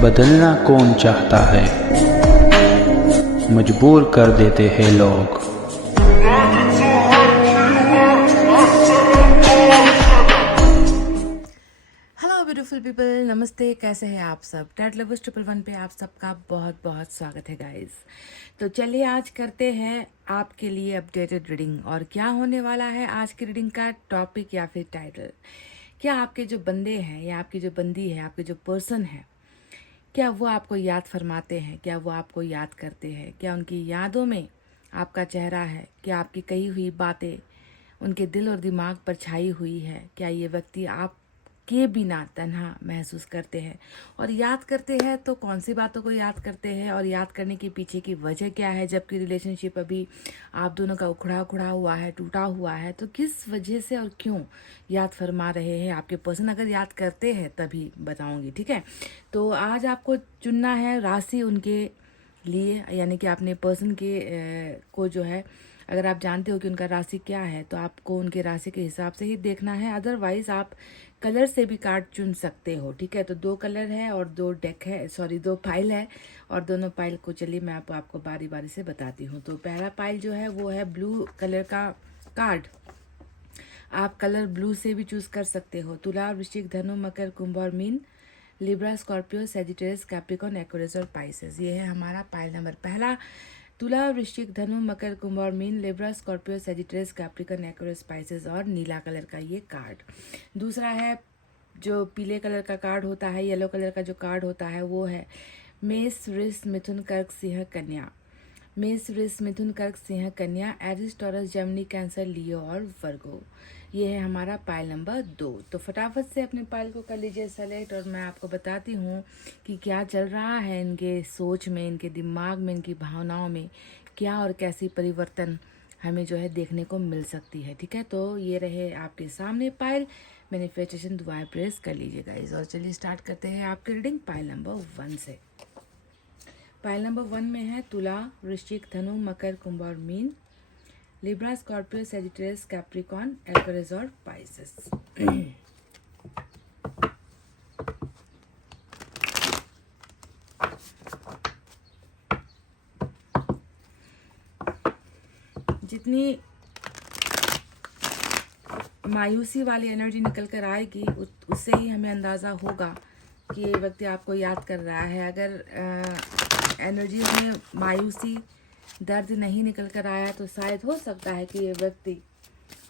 बदलना कौन चाहता है, मजबूर कर देते हैं लोग। हेलो ब्यूटीफुल पीपल, नमस्ते। कैसे हैं आप सब? टैट लवर्स 111 पे आप सबका बहुत बहुत स्वागत है गाइस। तो चलिए आज करते हैं आपके लिए अपडेटेड रीडिंग। और क्या होने वाला है आज की रीडिंग का टॉपिक या फिर टाइटल, क्या आपके जो बंदे हैं या आपकी जो बंदी है, आपके जो पर्सन है, क्या वो आपको याद फरमाते हैं? क्या वो आपको याद करते हैं? क्या उनकी यादों में आपका चेहरा है? क्या आपकी कही हुई बातें उनके दिल और दिमाग पर छाई हुई है? क्या ये व्यक्ति आप के बिना तन्हा महसूस करते हैं? और याद करते हैं तो कौन सी बातों को याद करते हैं? और याद करने के पीछे की वजह क्या है? जबकि रिलेशनशिप अभी आप दोनों का उखड़ा उखड़ा हुआ है, टूटा हुआ है, तो किस वजह से और क्यों याद फरमा रहे हैं आपके पर्सन? अगर याद करते हैं तभी बताऊंगी, ठीक है? तो आज आपको चुनना है राशि उनके लिए, यानी कि अपने पर्सन के को जो है, अगर आप जानते हो कि उनका राशि क्या है तो आपको उनके राशि के हिसाब से ही देखना है। अदरवाइज आप कलर से भी कार्ड चुन सकते हो, ठीक है? तो 2 कलर है और 2 डेक है, सॉरी 2 पाइल है, और दोनों पाइल को चलिए मैं आपको बारी बारी से बताती हूँ। तो पहला पाइल जो है वो है ब्लू कलर का कार्ड। आप कलर ब्लू से भी चूज कर सकते हो। तुला, वृश्चिक, धनु, मकर, कुंभ और mean, Libra, Scorpio, Sagittarius, Capricorn, Aquarius और पाइसेस। ये है हमारा पाइल नंबर पहला। तुला, वृश्चिक, धनु, मकर, कुंभ और mean, Libra, Scorpio, Sagittarius, Capricorn, Aquarius, Pisces और नीला कलर का ये कार्ड। दूसरा है जो पीले कलर का कार्ड होता है, येलो कलर का जो कार्ड होता है वो है मेष, वृष, मिथुन, कर्क, सिंह, कन्या। मेष, वृष, मिथुन, कर्क, सिंह, कन्या, एरिस, टॉरस, जेमिनी, कैंसर, लियो और वर्गो। ये है हमारा पाइल नंबर 2। तो फटाफट से अपने पाइल को कर लीजिए सेलेक्ट, और मैं आपको बताती हूँ कि क्या चल रहा है इनके सोच में, इनके दिमाग में, इनकी भावनाओं में, क्या और कैसी परिवर्तन हमें जो है देखने को मिल सकती है, ठीक है? तो ये रहे आपके सामने पाइल। मैनिफेस्टेशन दुआएं प्रेस कर लीजिए गाइस। और चलिए स्टार्ट करते हैं आपकी रीडिंग पाइल नंबर 1 से। पाइल नंबर 1 में है तुला, वृश्चिक, धनु, मकर, कुंभ और mean, Libra, Scorpio, Sagittarius, Capricorn, Aquarius और पाइसेस। जितनी मायूसी वाली एनर्जी निकल कर आएगी उससे ही हमें अंदाज़ा होगा कि ये व्यक्ति आपको याद कर रहा है। अगर एनर्जी में मायूसी, दर्द नहीं निकल कर आया तो शायद हो सकता है कि ये व्यक्ति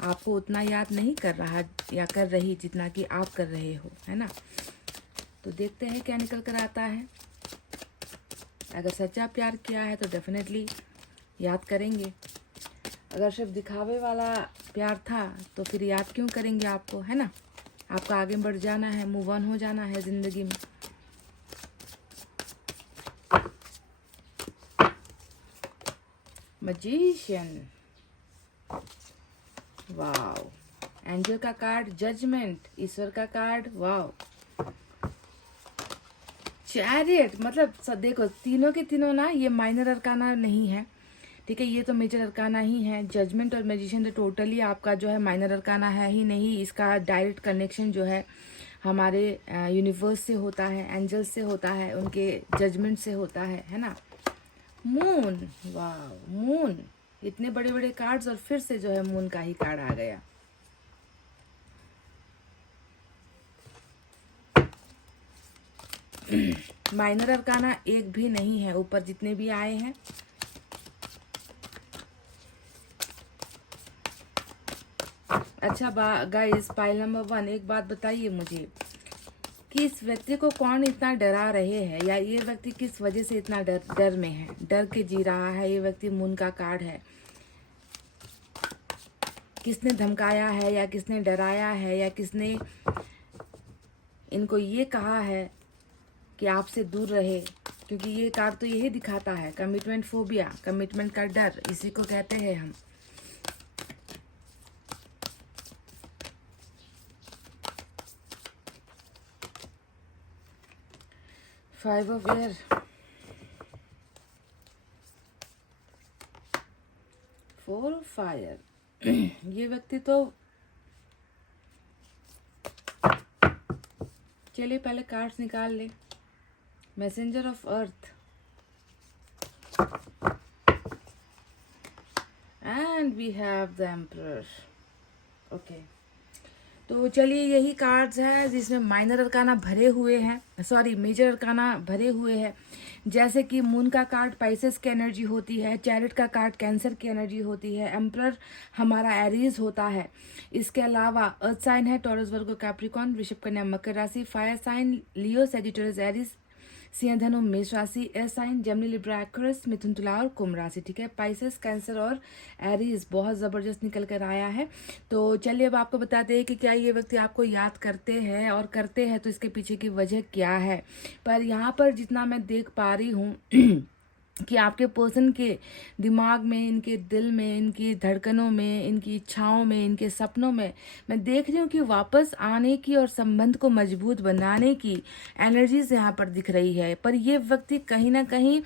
आपको उतना याद नहीं कर रहा या कर रही जितना कि आप कर रहे हो, है ना? तो देखते हैं क्या निकल कर आता है। अगर सच्चा प्यार किया है तो डेफिनेटली याद करेंगे। अगर सिर्फ दिखावे वाला प्यार था तो फिर याद क्यों करेंगे आपको, है ना? आपको आगे बढ़ जाना है, मूव ऑन हो जाना है जिंदगी में। Magician, wow. एंजल का कार्ड, जजमेंट, ईश्वर का कार्ड, वाओ। चैरियट, मतलब देखो तीनों के तीनों ना ये माइनर अरकाना नहीं है, ठीक है? ये तो मेजर अरकाना ही है। जजमेंट और मैजिशियन तो टोटली आपका जो है माइनर अरकाना है ही नहीं। इसका डायरेक्ट कनेक्शन जो है हमारे यूनिवर्स से होता है, एंजल से होता है, उनके जजमेंट से होता है ना? मून, वाह, मून। इतने बड़े बड़े कार्ड्स और फिर से जो है मून का ही कार्ड आ गया। माइनर अरकाना एक भी नहीं है ऊपर जितने भी आए हैं। अच्छा गाइस, पाइल नंबर 1, एक बात बताइए मुझे कि इस व्यक्ति को कौन इतना डरा रहे हैं, या ये व्यक्ति किस वजह से इतना डर में है, डर के जी रहा है? ये व्यक्ति मून का कार्ड है। किसने धमकाया है या किसने डराया है या किसने इनको ये कहा है कि आपसे दूर रहे? क्योंकि ये कार्ड तो यही दिखाता है, कमिटमेंट फोबिया, कमिटमेंट का डर, इसी को कहते हैं हम। Five of air, four of fire. ये व्यक्ति तो, चलिए पहले कार्ड्स निकाल ले। Messenger of earth and we have the emperor. Okay, तो चलिए यही कार्ड्स है जिसमें माइनर अरकाना भरे हुए हैं, सॉरी मेजर अरकाना भरे हुए हैं। जैसे कि मून का कार्ड पाइसेस की एनर्जी होती है, चैरिट का कार्ड कैंसर की एनर्जी होती है, एम्परर हमारा एरीज होता है। इसके अलावा अर्थ साइन है टॉरस, वर्गो, कैप्रिकॉन, वृषभ, कन्या, मकर राशि। Fire sign Leo, Sagittarius, Aries, सिंह, धनु, मेष राशि। Air sign Gemini, Libra, Aquarius, मिथुन, तुला और कुंभ राशि। ठीक है, पाइसेस, कैंसर और एरीज बहुत ज़बरदस्त निकल कर आया है। तो चलिए अब आपको बताते हैं कि क्या ये व्यक्ति आपको याद करते हैं, और करते हैं तो इसके पीछे की वजह क्या है। पर यहाँ पर जितना मैं देख पा रही हूँ कि आपके पर्सन के दिमाग में, इनके दिल में, इनकी धड़कनों में, इनकी इच्छाओं में, इनके सपनों में मैं देख रही हूँ कि वापस आने की और संबंध को मजबूत बनाने की एनर्जीज यहाँ पर दिख रही है। पर ये व्यक्ति कहीं ना कहीं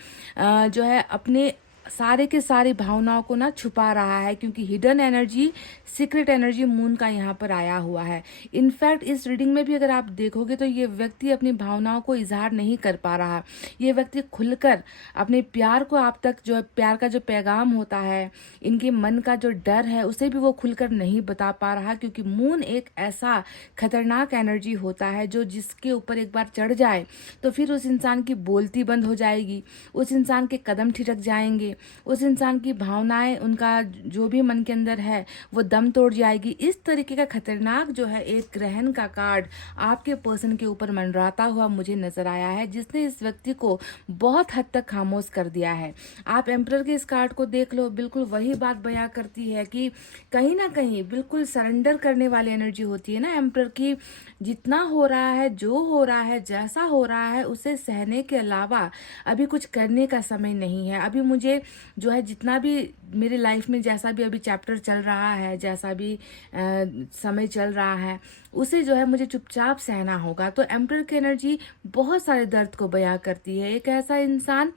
जो है अपने सारे के सारी भावनाओं को ना छुपा रहा है, क्योंकि hidden energy, secret energy moon का यहाँ पर आया हुआ है। इनफैक्ट इस रीडिंग में भी अगर आप देखोगे तो ये व्यक्ति अपनी भावनाओं को इजहार नहीं कर पा रहा। ये व्यक्ति खुलकर अपने प्यार को आप तक, जो प्यार का जो पैगाम होता है, इनके मन का जो डर है, उसे भी वो खुलकर नहीं बता पा रहा, क्योंकि मून एक ऐसा खतरनाक एनर्जी होता है जो जिसके ऊपर एक बार चढ़ जाए तो फिर उस इंसान की बोलती बंद हो जाएगी, उस इंसान के कदम ठिठक जाएंगे, उस इंसान की भावनाएं, उनका जो भी मन के अंदर है वो दम तोड़ जाएगी। इस तरीके का खतरनाक जो है एक ग्रहण का कार्ड आपके पर्सन के ऊपर मंडराता हुआ मुझे नजर आया है, जिसने इस व्यक्ति को बहुत हद तक खामोश कर दिया है। आप एम्परर के इस कार्ड को देख लो, बिल्कुल वही बात बयां करती है कि कहीं ना कहीं बिल्कुल सरेंडर करने वाली एनर्जी होती है ना एम्परर की। जितना हो रहा है, जो हो रहा है, जैसा हो रहा है, उसे सहने के अलावा अभी कुछ करने का समय नहीं है। अभी मुझे जो है जितना भी मेरी लाइफ में जैसा भी अभी चैप्टर चल रहा है, जैसा भी समय चल रहा है, उसे जो है मुझे चुपचाप सहना होगा। तो एम्परर की एनर्जी बहुत सारे दर्द को बयां करती है। एक ऐसा इंसान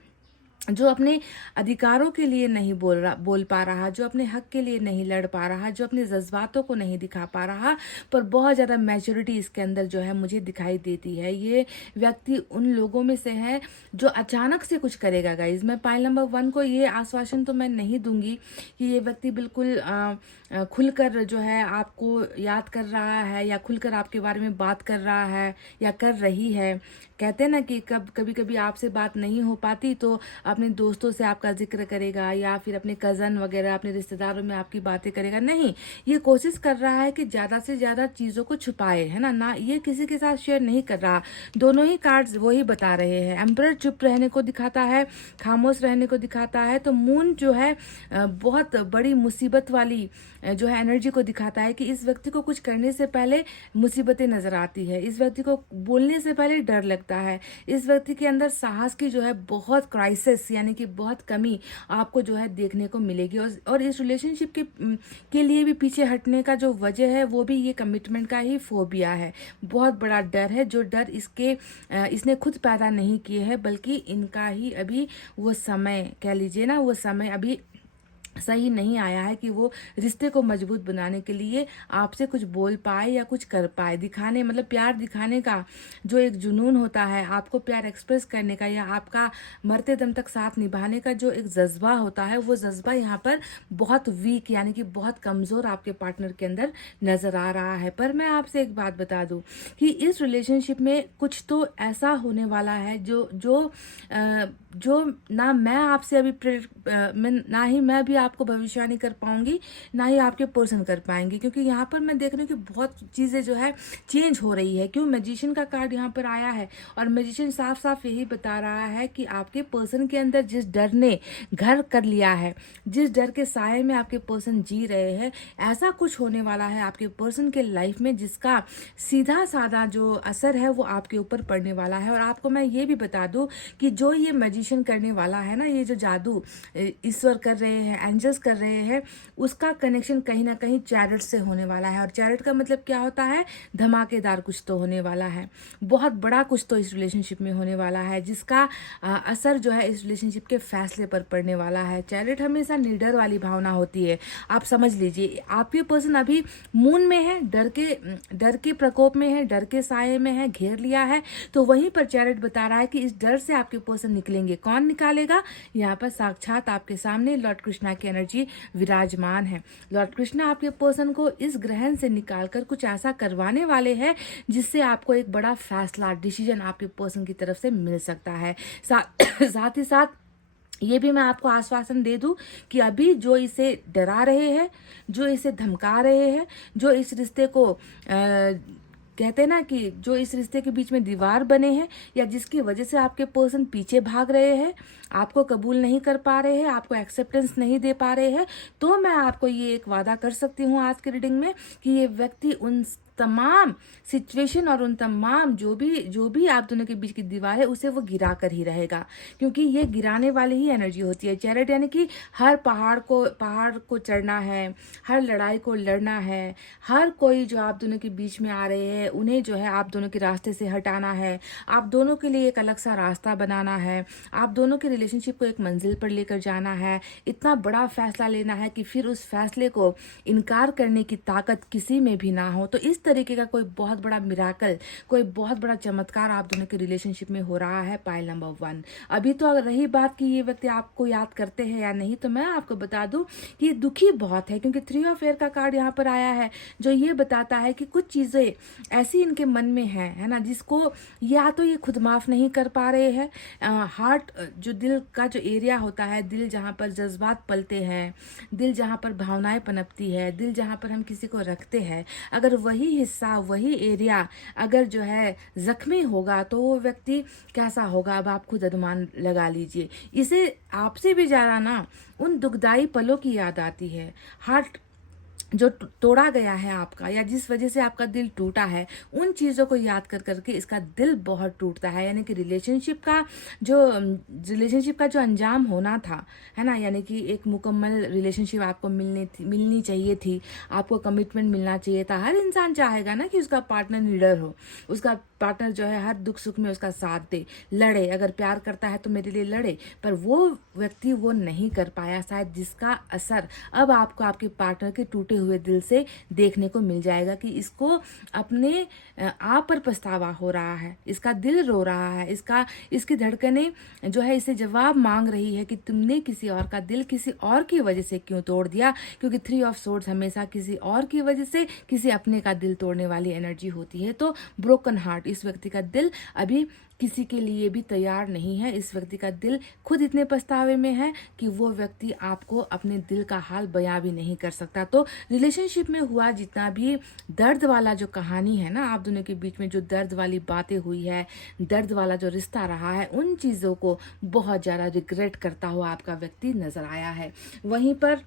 जो अपने अधिकारों के लिए नहीं बोल पा रहा, जो अपने हक के लिए नहीं लड़ पा रहा, जो अपने जज्बातों को नहीं दिखा पा रहा, पर बहुत ज़्यादा मैच्योरिटी इसके अंदर जो है मुझे दिखाई देती है। ये व्यक्ति उन लोगों में से है जो अचानक से कुछ करेगा। गाइज, मैं पाइल नंबर 1 को ये आश्वासन तो मैं नहीं दूंगी कि ये व्यक्ति बिल्कुल खुलकर जो है आपको याद कर रहा है, या खुलकर आपके बारे में बात कर रहा है या कर रही है। कहते हैं ना कि कभी कभी आपसे बात नहीं हो पाती तो अपने दोस्तों से आपका जिक्र करेगा, या फिर अपने कज़न वगैरह, अपने रिश्तेदारों में आपकी बातें करेगा। नहीं, ये कोशिश कर रहा है कि ज़्यादा से ज़्यादा चीज़ों को छुपाए, है ना ये किसी के साथ शेयर नहीं कर रहा। दोनों ही कार्ड्स वही बता रहे हैं। एम्परर चुप रहने को दिखाता है, खामोश रहने को दिखाता है। तो मून जो है बहुत बड़ी मुसीबत वाली जो है एनर्जी को दिखाता है कि इस व्यक्ति को कुछ करने से पहले मुसीबतें नजर आती है, इस व्यक्ति को बोलने से पहले डर लगता है, इस व्यक्ति के अंदर साहस की जो है बहुत क्राइसिस, यानी कि बहुत कमी आपको जो है देखने को मिलेगी। और इस रिलेशनशिप के लिए भी पीछे हटने का जो वजह है वो भी ये कमिटमेंट का ही फोबिया है। बहुत बड़ा डर है, जो डर इसने खुद पैदा नहीं किए है, बल्कि इनका ही अभी वो समय, कह लीजिए ना, वो समय अभी सही नहीं आया है कि वो रिश्ते को मजबूत बनाने के लिए आपसे कुछ बोल पाए या कुछ कर पाए। दिखाने, मतलब प्यार दिखाने का जो एक जुनून होता है, आपको प्यार एक्सप्रेस करने का, या आपका मरते दम तक साथ निभाने का जो एक जज्बा होता है, वो जज्बा यहाँ पर बहुत वीक, यानी कि बहुत कमज़ोर आपके पार्टनर के अंदर नज़र आ रहा है। पर मैं आपसे एक बात बता दूं कि इस रिलेशनशिप में कुछ तो ऐसा होने वाला है जो ना मैं आपसे अभी ना ही मैं भी आपको भविष्यवाणी कर पाऊंगी, ना ही आपके पर्सन कर पाएंगे, क्योंकि यहाँ पर मैं देख रही हूँ कि बहुत चीज़ें जो है चेंज हो रही है। क्यों? मैजिशियन का कार्ड यहाँ पर आया है, और मैजिशियन साफ साफ यही बता रहा है कि आपके पर्सन के अंदर जिस डर ने घर कर लिया है, जिस डर के साए में आपके पर्सन जी रहे हैं, ऐसा कुछ होने वाला है आपके पर्सन के लाइफ में जिसका सीधा साधा जो असर है वो आपके ऊपर पड़ने वाला है। और आपको मैं ये भी बता दूं कि जो ये मैजिशियन मेंशन करने वाला है ना, ये जो जादू ईश्वर कर रहे हैं, एंजल्स कर रहे हैं, उसका कनेक्शन कहीं ना कहीं चैरिट से होने वाला है। और चैरिट का मतलब क्या होता है? धमाकेदार कुछ तो होने वाला है, बहुत बड़ा कुछ तो इस रिलेशनशिप में होने वाला है, जिसका असर जो है इस रिलेशनशिप के फैसले पर पड़ने वाला है। चैरिट हमेशा निडर वाली भावना होती है। आप समझ लीजिए, आपके पर्सन अभी मून में है, डर के प्रकोप में है, डर के साये में है, घेर लिया है। तो वहीं पर चैरिट बता रहा है कि इस डर से आपके पर्सन निकलेंगे। कौन निकालेगा? यहाँ पर साक्षात आपके सामने लॉर्ड कृष्णा की एनर्जी विराजमान है। लॉर्ड कृष्णा आपके पर्सन को इस ग्रहण से निकालकर कुछ ऐसा करवाने वाले हैं जिससे आपको एक बड़ा फैसला, डिसीजन आपके पर्सन की तरफ से मिल सकता है। साथ ही साथ ये भी मैं आपको आश्वासन दे दूं कि अभी जो इसे डरा रहे हैं, जो इसे धमका रहे हैं, जो इस रिश्ते को कहते हैं ना कि जो इस रिश्ते के बीच में दीवार बने हैं, या जिसकी वजह से आपके पर्सन पीछे भाग रहे हैं, आपको कबूल नहीं कर पा रहे हैं, आपको एक्सेप्टेंस नहीं दे पा रहे हैं, तो मैं आपको ये एक वादा कर सकती हूँ आज के रीडिंग में कि ये व्यक्ति उन तमाम सिचुएशन और उन तमाम जो भी आप दोनों के बीच की दीवार है उसे वो गिरा कर ही रहेगा, क्योंकि ये गिराने वाली ही एनर्जी होती है। चैरिट यानी कि हर पहाड़ को चढ़ना है, हर लड़ाई को लड़ना है, हर कोई जो आप दोनों के बीच में आ रहे हैं उन्हें जो है आप दोनों के रास्ते से हटाना है, आप दोनों के लिए एक अलग सा रास्ता बनाना है, आप दोनों के रिलेशनशिप को एक मंजिल पर लेकर जाना है, इतना बड़ा फैसला लेना है कि फिर उस फैसले को इनकार करने की ताकत किसी में भी ना हो। तो इस तरीके का कोई बहुत बड़ा मिराकल, कोई बहुत बड़ा चमत्कार आप दोनों के रिलेशनशिप में हो रहा है। Pile number 1। अभी तो अगर रही बात कि ये व्यक्ति आपको याद करते हैं या नहीं, तो मैं आपको बता दूं कि ये दुखी बहुत है, क्योंकि 3 ऑफ एयर का कार्ड यहाँ पर आया है, जो ये बताता है कि कुछ चीजें ऐसी इनके मन में है ना, जिसको या तो ये खुद माफ नहीं कर पा रहे हैं। हार्ट जो दिल का जो एरिया होता है, दिल जहाँ पर जज्बात पलते हैं, दिल जहाँ पर भावनाएं पनपती है, दिल जहाँ पर हम किसी को रखते हैं, अगर वही हिस्सा, वही एरिया अगर जो है जख्मी होगा तो वो व्यक्ति कैसा होगा, अब आप खुद अनुमान लगा लीजिए। इसे आपसे भी ज्यादा ना उन दुखदाई पलों की याद आती है। हार्ट जो तोड़ा गया है आपका, या जिस वजह से आपका दिल टूटा है, उन चीज़ों को याद कर करके इसका दिल बहुत टूटता है। यानी कि रिलेशनशिप का जो अंजाम होना था, है ना, यानी कि एक मुकम्मल रिलेशनशिप आपको मिलनी चाहिए थी, आपको कमिटमेंट मिलना चाहिए था। हर इंसान चाहेगा ना कि उसका पार्टनर निडर हो, उसका पार्टनर जो है हर दुख सुख में उसका साथ दे, लड़े, अगर प्यार करता है तो मेरे लिए लड़े। पर वो व्यक्ति वो नहीं कर पाया शायद, जिसका असर अब आपको आपके पार्टनर के टूटे हुए दिल से देखने को मिल जाएगा कि इसको अपने आप पर पछतावा हो रहा है, इसका दिल रो रहा है, इसकी धड़कनें जो है इसे जवाब मांग रही है कि तुमने किसी और का दिल किसी और की वजह से क्यों तोड़ दिया। क्योंकि 3 ऑफ सोर्ड्स हमेशा किसी और की वजह से किसी अपने का दिल तोड़ने वाली एनर्जी होती है। तो ब्रोकन हार्ट, इस व्यक्ति का दिल अभी किसी के लिए भी तैयार नहीं है। इस व्यक्ति का दिल खुद इतने पछतावे में है कि वो व्यक्ति आपको अपने दिल का हाल बयां भी नहीं कर सकता। तो रिलेशनशिप में हुआ जितना भी दर्द वाला जो कहानी है ना, आप दोनों के बीच में जो दर्द वाली बातें हुई है, दर्द वाला जो रिश्ता रहा है, उन चीज़ों को बहुत ज़्यादा रिग्रेट करता हुआ आपका व्यक्ति नजर आया है। वहीं पर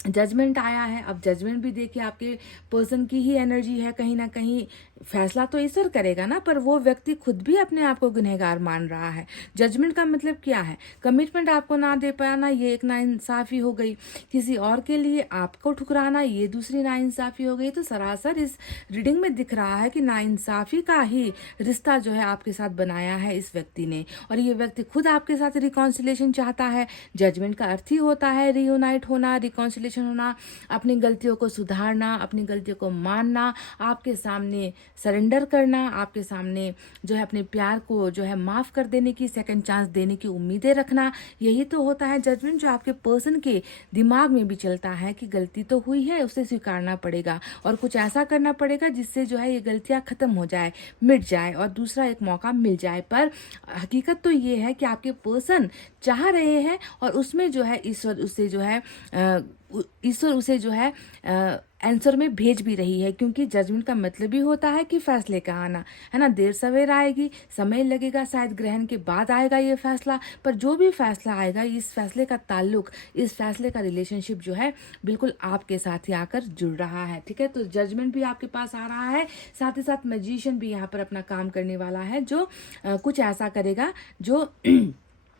जजमेंट आया है। अब जजमेंट भी देखिए, आपके पर्सन की ही एनर्जी है, कहीं ना कहीं फैसला तो ईश्वर करेगा ना, पर वो व्यक्ति खुद भी अपने आप को गुनहगार मान रहा है। जजमेंट का मतलब क्या है? कमिटमेंट आपको ना दे पाना, ये एक नाइंसाफी हो गई। किसी और के लिए आपको ठुकराना, ये दूसरी नाइंसाफी हो गई। तो सरासर इस रीडिंग में दिख रहा है कि नाइंसाफी का ही रिश्ता जो है आपके साथ बनाया है इस व्यक्ति ने, और ये व्यक्ति खुद आपके साथ रिकॉन्सिलेशन चाहता है। जजमेंट का अर्थ ही होता है रियूनाइट होना, रिकॉन्सिलेशन होना, अपनी गलतियों को सुधारना, अपनी गलतियों को मानना, आपके सामने सरेंडर करना, आपके सामने जो है अपने प्यार को जो है माफ कर देने की, सेकंड चांस देने की उम्मीदें रखना। यही तो होता है जजमेंट, जो आपके पर्सन के दिमाग में भी चलता है कि गलती तो हुई है, उसे स्वीकारना पड़ेगा और कुछ ऐसा करना पड़ेगा जिससे जो है ये गलतियां खत्म हो जाए, मिट जाए और दूसरा एक मौका मिल जाए। पर हकीकत तो ये है कि आपके पर्सन चाह रहे हैं और उसमें जो है ईश्वर उसे जो है आंसर में भेज भी रही है, क्योंकि जजमेंट का मतलब भी होता है कि फैसले का आना, है ना। देर सवेर आएगी, समय लगेगा, शायद ग्रहण के बाद आएगा ये फैसला, पर जो भी फैसला आएगा, इस फैसले का ताल्लुक, इस फैसले का रिलेशनशिप जो है बिल्कुल आपके साथ ही आकर जुड़ रहा है। ठीक है, तो जजमेंट भी आपके पास आ रहा है, साथ ही साथ मैजिशियन भी यहाँ पर अपना काम करने वाला है, जो कुछ ऐसा करेगा जो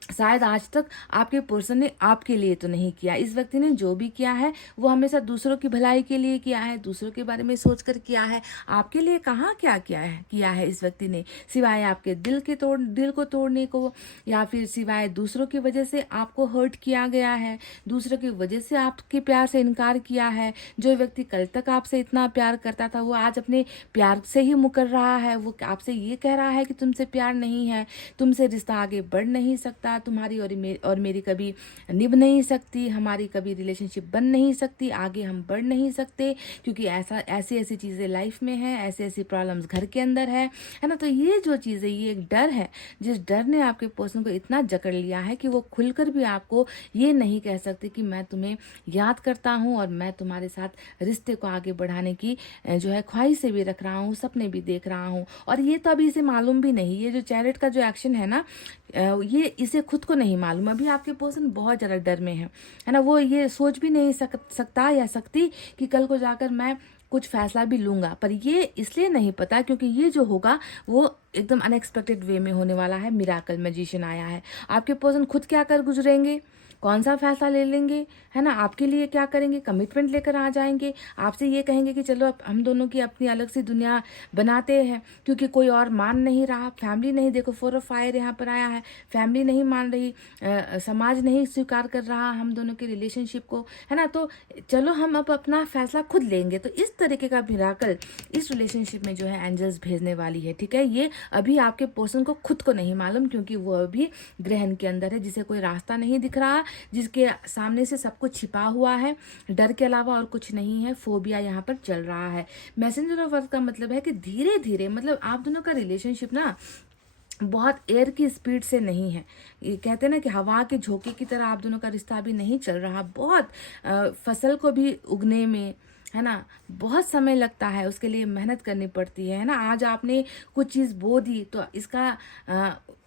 शायद आज तक आपके पर्सन ने आपके लिए तो नहीं किया। इस व्यक्ति ने जो भी किया है वो हमेशा दूसरों की भलाई के लिए किया है, दूसरों के बारे में सोचकर किया है। आपके लिए कहाँ क्या किया है इस व्यक्ति ने, सिवाय आपके दिल को तोड़ने को, या फिर सिवाय दूसरों की वजह से आपको हर्ट किया गया है, दूसरों की वजह से आपके प्यार से इनकार किया है। जो व्यक्ति कल तक आपसे इतना प्यार करता था वो आज अपने प्यार से ही मुकर रहा है। वो आपसे ये कह रहा है कि तुमसे प्यार नहीं है, तुमसे रिश्ता आगे बढ़ नहीं सकता, तुम्हारी और मेरी कभी निभ नहीं सकती, हमारी कभी रिलेशनशिप बन नहीं सकती, आगे हम बढ़ नहीं सकते, क्योंकि ऐसी ऐसी चीज़ें लाइफ में है, ऐसी ऐसी प्रॉब्लम्स घर के अंदर है ना। तो ये जो चीज़ है, ये एक डर है, जिस डर ने आपके पर्सन को इतना जकड़ लिया है कि वो खुलकर भी आपको ये नहीं कह सकते कि मैं तुम्हें याद करता हूँ और मैं तुम्हारे साथ रिश्ते को आगे बढ़ाने की जो है ख्वाहिशें भी रख रहा हूँ, सपने भी देख रहा हूँ। और ये तो अभी इसे मालूम भी नहीं, ये जो चैरिट का जो एक्शन है ना, ये इसे खुद को नहीं मालूम। अभी आपके पर्सन बहुत ज़्यादा डर में है ना। वो ये सोच भी नहीं सकता या सकती कि कल को जाकर मैं कुछ फैसला भी लूंगा। पर ये इसलिए नहीं पता क्योंकि ये जो होगा वो एकदम अनएक्सपेक्टेड वे में होने वाला है। मिराकल मैजिशियन आया है। आपके पर्सन खुद क्या कर गुजरेंगे, कौन सा फैसला ले लेंगे, है ना, आपके लिए क्या करेंगे, कमिटमेंट लेकर आ जाएंगे, आपसे ये कहेंगे कि चलो अब हम दोनों की अपनी अलग सी दुनिया बनाते हैं, क्योंकि कोई और मान नहीं रहा। फैमिली नहीं, देखो 4 ऑफ फायर यहाँ पर आया है, फैमिली नहीं मान रही, समाज नहीं स्वीकार कर रहा हम दोनों के रिलेशनशिप को, है ना। तो चलो हम अब अपना फैसला खुद लेंगे। तो इस तरीके का मिराकल इस रिलेशनशिप में जो है एंजल्स भेजने वाली है, ठीक है। ये अभी आपके पर्सन को खुद को नहीं मालूम, क्योंकि वो अभी ग्रहण के अंदर है, जिसे कोई रास्ता नहीं दिख रहा, जिसके सामने से सब कुछ छिपा हुआ है, डर के अलावा और कुछ नहीं है। फोबिया यहाँ पर चल रहा है। मैसेंजर ऑफ अर्थ का मतलब है कि धीरे धीरे, मतलब आप दोनों का रिलेशनशिप ना बहुत एयर की स्पीड से नहीं है। ये कहते हैं ना कि हवा के झोंके की तरह आप दोनों का रिश्ता अभी नहीं चल रहा। बहुत फसल को भी उगने में, है ना, बहुत समय लगता है, उसके लिए मेहनत करनी पड़ती है ना। आज आपने कुछ चीज़ बो दी तो इसका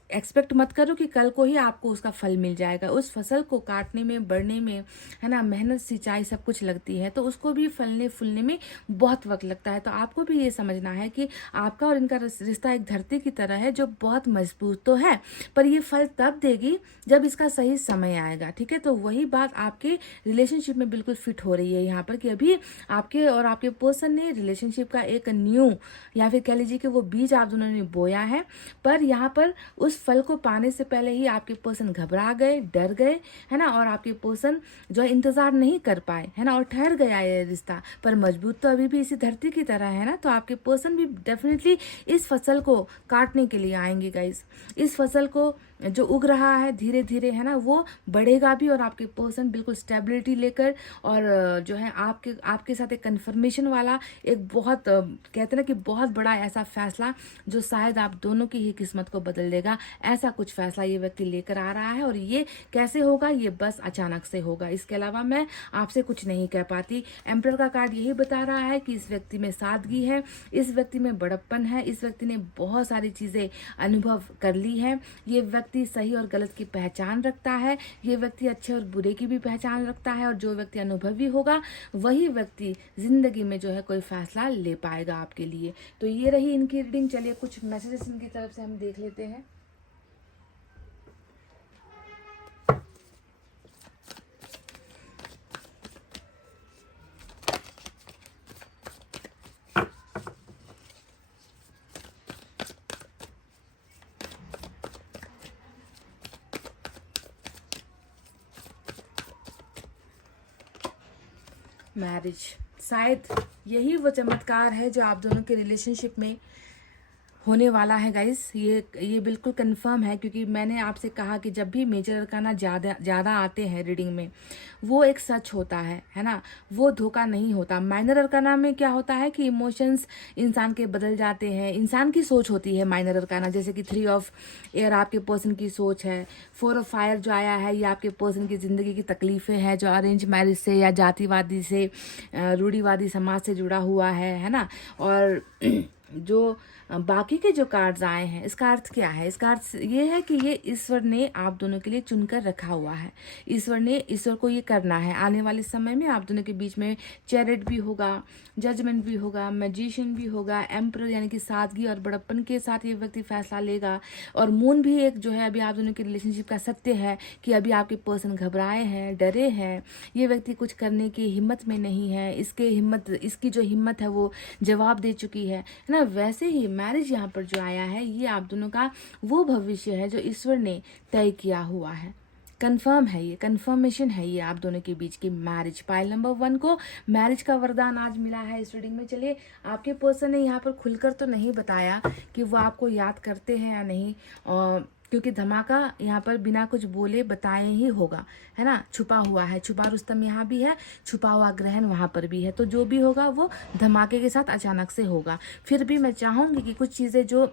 एक्सपेक्ट मत करो कि कल को ही आपको उसका फल मिल जाएगा। उस फसल को काटने में, बढ़ने में, है ना, मेहनत, सिंचाई सब कुछ लगती है, तो उसको भी फलने फूलने में बहुत वक्त लगता है। तो आपको भी ये समझना है कि आपका और इनका रिश्ता एक धरती की तरह है जो बहुत मजबूत तो है, पर ये फल तब देगी जब इसका सही समय आएगा, ठीक है। तो वही बात आपके रिलेशनशिप में बिल्कुल फिट हो रही है यहाँ पर कि अभी आपके और आपके पर्सन ने रिलेशनशिप का एक न्यू, या फिर कह लीजिए कि वो बीज आप दोनों ने बोया है, पर यहाँ पर उस फल को पाने से पहले ही आपके पर्सन घबरा गए, डर गए, है ना, और आपके पर्सन जो है इंतजार नहीं कर पाए, है ना, और ठहर गया ये रिश्ता। पर मजबूत तो अभी भी इसी धरती की तरह है ना। तो आपके पर्सन भी डेफिनेटली इस फसल को काटने के लिए आएंगे गाइस। इस फसल को जो उग रहा है धीरे धीरे, है ना, वो बढ़ेगा भी, और आपके पर्सन बिल्कुल स्टेबिलिटी लेकर, और जो है आपके साथ एक कन्फर्मेशन वाला एक बहुत कहते हैं ना कि बहुत बड़ा ऐसा फैसला जो शायद आप दोनों की ही किस्मत को बदल देगा, ऐसा कुछ फैसला ये व्यक्ति लेकर आ रहा है। और ये कैसे होगा, ये बस अचानक से होगा। इसके अलावा मैं आपसे कुछ नहीं कह पाती। एम्परर का कार्ड यही बता रहा है कि इस व्यक्ति में सादगी है, इस व्यक्ति में बड़प्पन है, इस व्यक्ति ने बहुत सारी चीज़ें अनुभव कर ली है। ये व्यक्ति सही और गलत की पहचान रखता है, ये व्यक्ति अच्छे और बुरे की भी पहचान रखता है, और जो व्यक्ति अनुभवी होगा वही व्यक्ति जिंदगी में जो है कोई फैसला ले पाएगा आपके लिए। तो ये रही इनकी रीडिंग। चलिए कुछ मैसेजेस इनकी तरफ से हम देख लेते हैं। मैरिज, शायद यही वो चमत्कार है जो आप दोनों के रिलेशनशिप में होने वाला है गाइस। ये बिल्कुल कंफर्म है, क्योंकि मैंने आपसे कहा कि जब भी मेजर अरकाना ज़्यादा आते हैं रीडिंग में, वो एक सच होता है ना, वो धोखा नहीं होता। माइनर अरकाना में क्या होता है कि इमोशंस इंसान के बदल जाते हैं, इंसान की सोच होती है माइनर अरकाना, जैसे कि 3 ऑफ एयर आपके पर्सन की सोच है, 4 ऑफ फायर जो आया है ये आपके पर्सन की ज़िंदगी की तकलीफ़ें हैं जो अरेंज मैरिज से या जातिवादी से, रूढ़िवादी समाज से जुड़ा हुआ है ना। और जो बाकी के जो कार्ड्स आए हैं, इसका अर्थ क्या है? इसका अर्थ ये है कि ये ईश्वर ने आप दोनों के लिए चुनकर रखा हुआ है। ईश्वर को ये करना है। आने वाले समय में आप दोनों के बीच में चैरिट भी होगा, जजमेंट भी होगा, मैजिशियन भी होगा, एम्परर यानी कि सादगी और बड़प्पन के साथ ये व्यक्ति फैसला लेगा। और मून भी एक जो है अभी आप दोनों के रिलेशनशिप का सत्य है कि अभी आपके पर्सन घबराए हैं, डरे हैं, ये व्यक्ति कुछ करने की हिम्मत में नहीं है, इसकी जो हिम्मत है वो जवाब दे चुकी है ना। वैसे ही मैरिज यहाँ पर जो आया है, ये आप दोनों का वो भविष्य है जो ईश्वर ने तय किया हुआ है। कंफर्म है, ये कंफर्मेशन है, ये आप दोनों के बीच की मैरिज। पाइल नंबर 1 को मैरिज का वरदान आज मिला है इस रीडिंग में। चलिए, आपके पर्सन ने यहाँ पर खुलकर तो नहीं बताया कि वो आपको याद करते हैं या नहीं, और क्योंकि धमाका यहाँ पर बिना कुछ बोले बताए ही होगा, है ना। छुपा हुआ है, छुपा रुस्तम यहाँ भी है, छुपा हुआ ग्रहण वहाँ पर भी है। तो जो भी होगा वो धमाके के साथ अचानक से होगा। फिर भी मैं चाहूँगी कि कुछ चीज़ें जो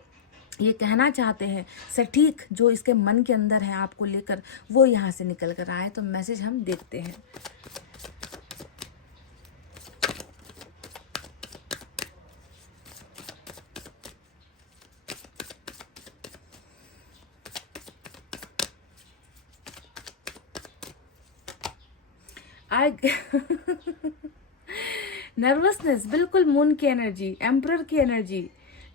ये कहना चाहते हैं, सटीक जो इसके मन के अंदर है आपको लेकर, वो यहाँ से निकल कर आए। तो मैसेज हम देखते हैं। आई नर्वसनेस, बिल्कुल मून की एनर्जी, एम्परर की एनर्जी।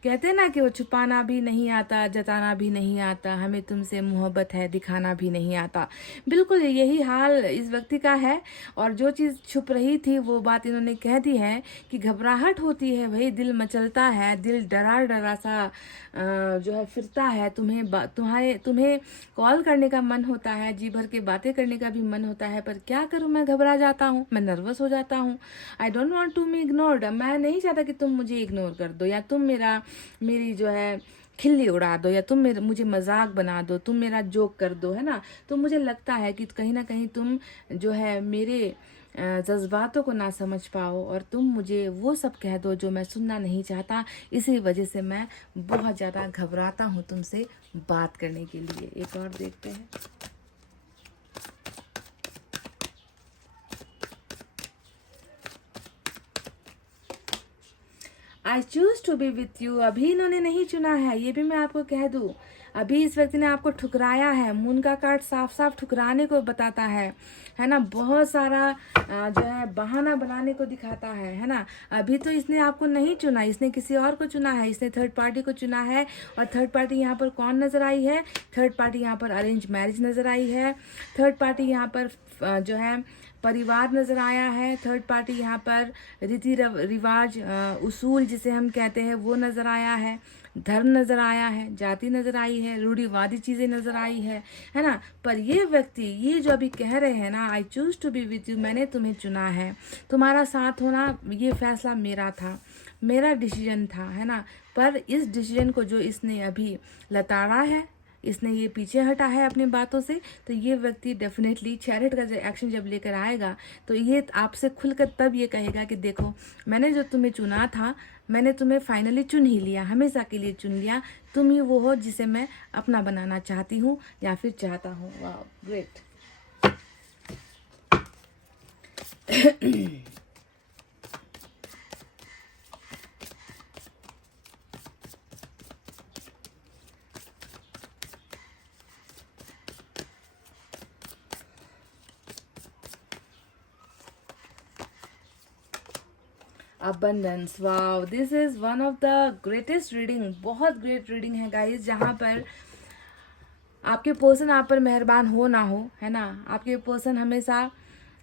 कहते हैं ना कि वो छुपाना भी नहीं आता, जताना भी नहीं आता, हमें तुमसे मोहब्बत है दिखाना भी नहीं आता। बिल्कुल यही हाल इस व्यक्ति का है। और जो चीज़ छुप रही थी वो बात इन्होंने कह दी है कि घबराहट होती है भाई, दिल मचलता है, दिल डरा डरा सा जो है फिरता है। तुम्हें कॉल करने का मन होता है, जी भर के बातें करने का भी मन होता है, पर क्या करूँ, मैं घबरा जाता हूँ, मैं नर्वस हो जाता हूँ। I don't want to be ignored. मैं नहीं चाहता कि तुम मुझे इग्नोर कर दो, या तुम मेरी जो है खिल्ली उड़ा दो, या तुम मुझे मजाक बना दो, तुम मेरा जोक कर दो, है ना। तो मुझे लगता है कि कहीं ना कहीं तुम जो है मेरे जज्बातों को ना समझ पाओ, और तुम मुझे वो सब कह दो जो मैं सुनना नहीं चाहता। इसी वजह से मैं बहुत ज़्यादा घबराता हूँ तुमसे बात करने के लिए। एक और देखते हैं। I choose to be with you. अभी इन्होंने नहीं चुना है, ये भी मैं आपको कह दूं। अभी इस व्यक्ति ने आपको ठुकराया है। मून का कार्ड साफ साफ ठुकराने को बताता है ना। बहुत सारा जो है बहाना बनाने को दिखाता है ना। अभी तो इसने आपको नहीं चुना, इसने किसी और को चुना है, इसने थर्ड पार्टी को चुना है। और थर्ड पार्टी यहाँ पर कौन नजर आई है? थर्ड पार्टी यहाँ पर अरेंज मैरिज नजर आई है। थर्ड पार्टी यहाँ पर जो है परिवार नजर आया है। थर्ड पार्टी यहाँ पर रीति रिवाज, उसूल जिसे हम कहते हैं, वो नजर आया है। धर्म नजर आया है, जाति नजर आई है, रूढ़िवादी चीजें नजर आई है ना। पर ये व्यक्ति, ये जो अभी कह रहे हैं ना, I choose to be with you, मैंने तुम्हें चुना है, तुम्हारा साथ होना ये फैसला मेरा था, मेरा डिसीजन था, है ना। पर इस डिसीजन को जो इसने अभी लताड़ा है, इसने ये पीछे हटा है अपनी बातों से, तो ये व्यक्ति डेफिनेटली चैरिट का एक्शन जब लेकर आएगा तो ये आपसे खुलकर तब ये कहेगा कि देखो, मैंने जो तुम्हें चुना था, मैंने तुम्हें फाइनली चुन ही लिया, हमेशा के लिए चुन लिया। तुम ही वो हो जिसे मैं अपना बनाना चाहती हूँ या फिर चाहता हूँ। वाह, great. Abundance, wow, this is one of the greatest reading. बहुत ग्रेट रीडिंग है गाइस, जहाँ पर आपके पर्सन आप पर मेहरबान हो ना हो, है ना, आपके पर्सन हमेशा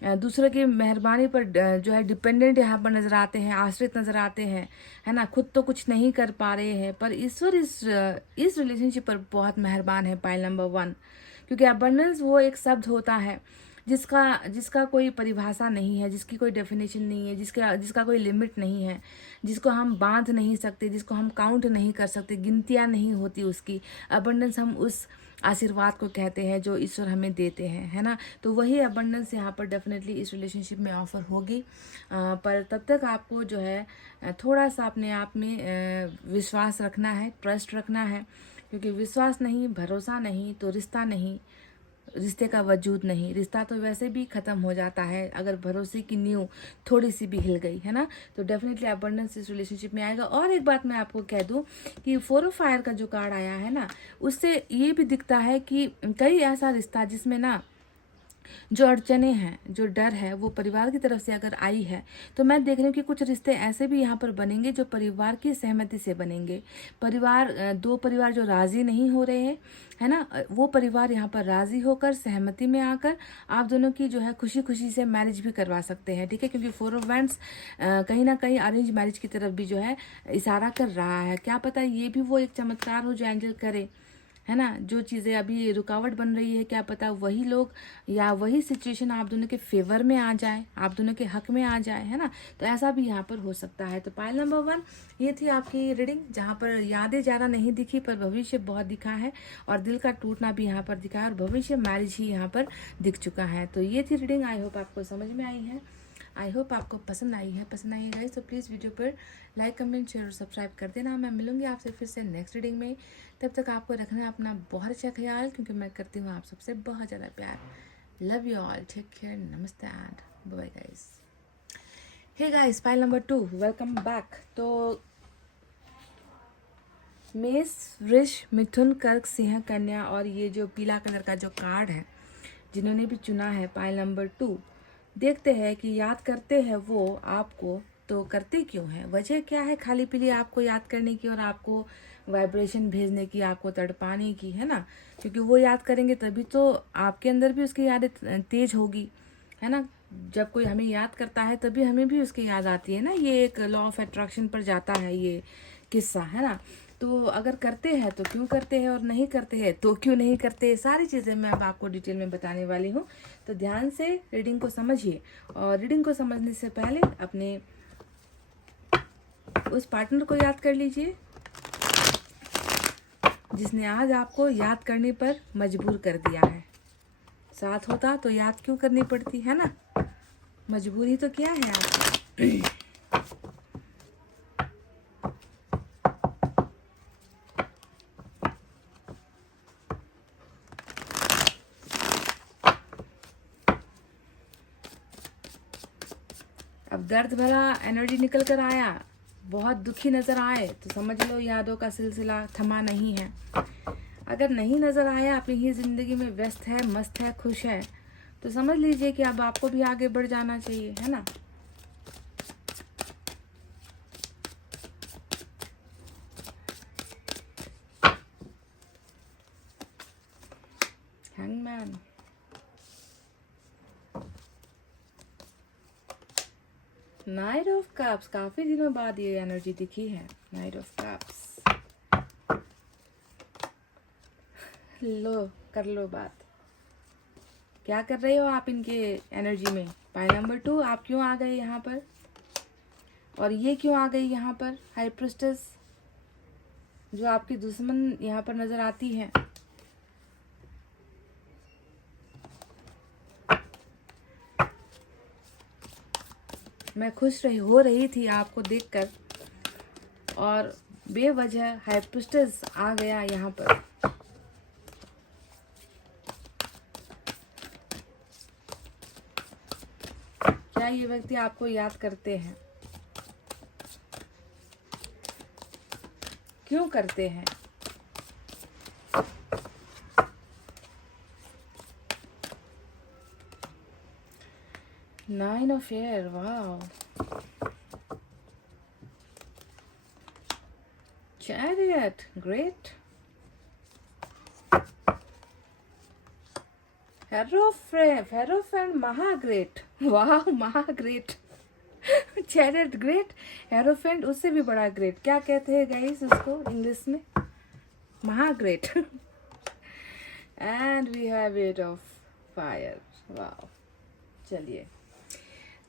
दूसरे की मेहरबानी पर जो है डिपेंडेंट यहाँ पर नजर आते हैं, आश्रित नजर आते हैं, है ना। खुद तो कुछ नहीं कर पा रहे हैं, पर ईश्वर इस रिलेशनशिप पर बहुत मेहरबान है। पाइल नंबर 1, क्योंकि अबंडेंस वो एक शब्द होता है जिसका कोई परिभाषा नहीं है, जिसकी कोई डेफिनेशन नहीं है, जिसका कोई लिमिट नहीं है, जिसको हम बांध नहीं सकते, जिसको हम काउंट नहीं कर सकते, गिनतियाँ नहीं होती उसकी। अबंडेंस हम उस आशीर्वाद को कहते हैं जो ईश्वर हमें देते हैं, है ना। तो वही अबंडेंस यहाँ पर डेफिनेटली इस रिलेशनशिप में ऑफर होगी। पर तब तक आपको जो है थोड़ा सा अपने आप में विश्वास रखना है, ट्रस्ट रखना है, क्योंकि विश्वास नहीं, भरोसा नहीं तो रिश्ता नहीं, रिश्ते का वजूद नहीं। रिश्ता तो वैसे भी ख़त्म हो जाता है अगर भरोसे की नींव थोड़ी सी भी हिल गई, है ना। तो डेफिनेटली अबंडेंस इस रिलेशनशिप में आएगा। और एक बात मैं आपको कह दूं कि 4 ऑफ फायर का जो कार्ड आया है ना, उससे ये भी दिखता है कि कई ऐसा रिश्ता जिसमें ना जो अड़चने हैं, जो डर है, वो परिवार की तरफ से अगर आई है, तो मैं देख रही हूँ कि कुछ रिश्ते ऐसे भी यहाँ पर बनेंगे जो परिवार की सहमति से बनेंगे। दो परिवार जो राजी नहीं हो रहे हैं, है ना, वो परिवार यहाँ पर राजी होकर सहमति में आकर आप दोनों की जो है खुशी खुशी से मैरिज भी करवा सकते हैं, ठीक है। क्योंकि 4 ऑफ वैंड्स कहीं ना कहीं अरेंज मैरिज की तरफ भी जो है इशारा कर रहा है। क्या पता ये भी वो एक चमत्कार हो जो एंजल करे, है ना। जो चीज़ें अभी रुकावट बन रही है, क्या पता वही लोग या वही सिचुएशन आप दोनों के फेवर में आ जाए, आप दोनों के हक में आ जाए, है ना। तो ऐसा भी यहाँ पर हो सकता है। तो पाइल नंबर 1 ये थी आपकी रीडिंग, जहाँ पर यादें ज़्यादा नहीं दिखी पर भविष्य बहुत दिखा है, और दिल का टूटना भी यहाँ पर दिखा है, और भविष्य मैरिज ही यहाँ पर दिख चुका है। तो ये थी रीडिंग। आई होप आपको समझ में आई है, आई होप आपको पसंद आई है गाइस। तो प्लीज़ वीडियो पर लाइक, कमेंट, शेयर और सब्सक्राइब कर देना। मैं मिलूंगी आपसे फिर से नेक्स्ट रीडिंग में। तब तक आपको रखना है अपना बहुत अच्छा ख्याल, क्योंकि मैं करती हूँ आप सबसे बहुत ज़्यादा प्यार। Love you all, take care, नमस्ते and bye guys. Hey guys, pile number 2, welcome back. तो मेष, वृष, मिथुन, कर्क, सिंह, कन्या और ये जो पीला कलर का जो कार्ड है, जिन्होंने भी चुना है पाइल नंबर 2, देखते हैं कि याद करते हैं वो आपको, तो करते क्यों है, वजह क्या है खाली पीली आपको याद करने की और आपको वाइब्रेशन भेजने की, आपको तड़पाने की, है ना। क्योंकि वो याद करेंगे तभी तो आपके अंदर भी उसकी यादें तेज होगी, है ना। जब कोई हमें याद करता है तभी हमें भी उसकी याद आती है ना। ये एक लॉ ऑफ अट्रैक्शन पर जाता है ये किस्सा, है ना। तो अगर करते हैं तो क्यों करते हैं, और नहीं करते हैं तो क्यों नहीं करते, सारी चीज़ें मैं अब आपको डिटेल में बताने वाली हूँ। तो ध्यान से रीडिंग को समझिए, और रीडिंग को समझने से पहले अपने उस पार्टनर को याद कर लीजिए जिसने आज आपको याद करने पर मजबूर कर दिया है। साथ होता तो याद क्यों करनी पड़ती, है ना। मजबूरी तो क्या है आपकी। अब दर्द भरा एनर्जी निकल कर आया, बहुत दुखी नज़र आए तो समझ लो यादों का सिलसिला थमा नहीं है। अगर नहीं नज़र आया, अपनी ही ज़िंदगी में व्यस्त है, मस्त है, खुश है, तो समझ लीजिए कि अब आपको भी आगे बढ़ जाना चाहिए, है ना। हैंगमैन, नाइट ऑफ कप्स, काफी दिनों बाद ये एनर्जी दिखी है। नाइट ऑफ कप्स, लो कर लो बात। क्या कर रहे हो आप इनके एनर्जी में। पाइल नंबर 2, आप क्यों आ गए यहाँ पर, और ये क्यों आ गई यहाँ पर। हाई प्रिस्टेस, जो आपकी दुश्मन यहाँ पर नजर आती है। मैं खुश हो रही थी आपको देखकर, और बेवजह हाई प्रिस्टेस आ गया यहाँ पर। क्या ये व्यक्ति आपको याद करते हैं, क्यों करते हैं। Nine of air, wow. Chariot, great. Hierophant, महाग्रेट, वाह महाग्रेट। चैरियट ग्रेट, हेरोफेंट उससे भी बड़ा ग्रेट। क्या कहते हैं गाइस उसको इंग्लिश में, महाग्रेट। And we have eight of fire, वाह। चलिए,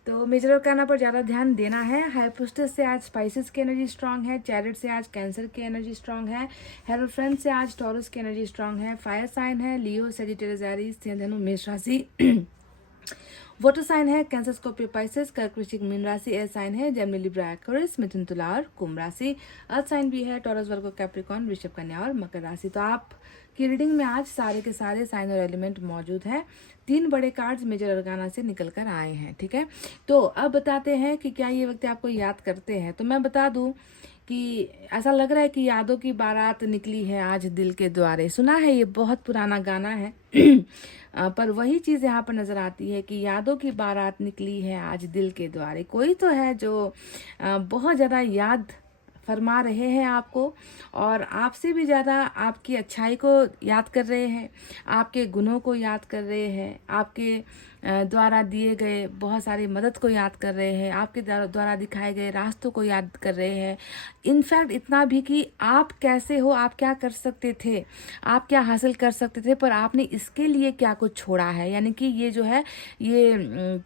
तो मेजर अरकाना पर ज़्यादा ध्यान देना है। हाई प्रिस्टेस से आज स्पाइसेस की एनर्जी स्ट्रांग है। चैरियट से आज कैंसर की एनर्जी स्ट्रांग है। हेरोफ्रेंट से आज टॉरस की एनर्जी स्ट्रांग है। फायर साइन है लियो, सेजिटेरियस, एरीज, सिंह, धनु, मेष राशि। वाटर साइन है कैंसर, स्कॉर्पियो, पाइसेस, कर्क, वृश्चिक, मीन राशि। एयर साइन है जेमिनी, लिब्रा, एक्वेरियस, मिथुन, तुला और कुंभ राशि। अर्थ साइन भी है टॉरस, वर्गो, कैप्रिकॉर्न, वृषभ, कन्या और मकर राशि। तो आप की रीडिंग में आज सारे के सारे साइन और एलिमेंट मौजूद हैं। 3 बड़े कार्ड्स मेजर अर्गाना से निकल कर आए हैं, ठीक है। तो अब बताते हैं कि क्या ये व्यक्ति आपको याद करते हैं। तो मैं बता दूं कि ऐसा लग रहा है कि यादों की बारात निकली है आज दिल के द्वारे। सुना है, ये बहुत पुराना गाना है पर वही चीज़ यहाँ पर नज़र आती है कि यादों की बारात निकली है आज दिल के द्वारे। कोई तो है जो बहुत ज़्यादा याद फरमा रहे हैं आपको, और आपसे भी ज़्यादा आपकी अच्छाई को याद कर रहे हैं, आपके गुणों को याद कर रहे हैं, आपके द्वारा दिए गए बहुत सारी मदद को याद कर रहे हैं, आपके द्वारा दिखाए गए रास्तों को याद कर रहे हैं। इनफैक्ट इतना भी कि आप कैसे हो, आप क्या कर सकते थे, आप क्या हासिल कर सकते थे, पर आपने इसके लिए क्या कुछ छोड़ा है। यानी कि ये जो है ये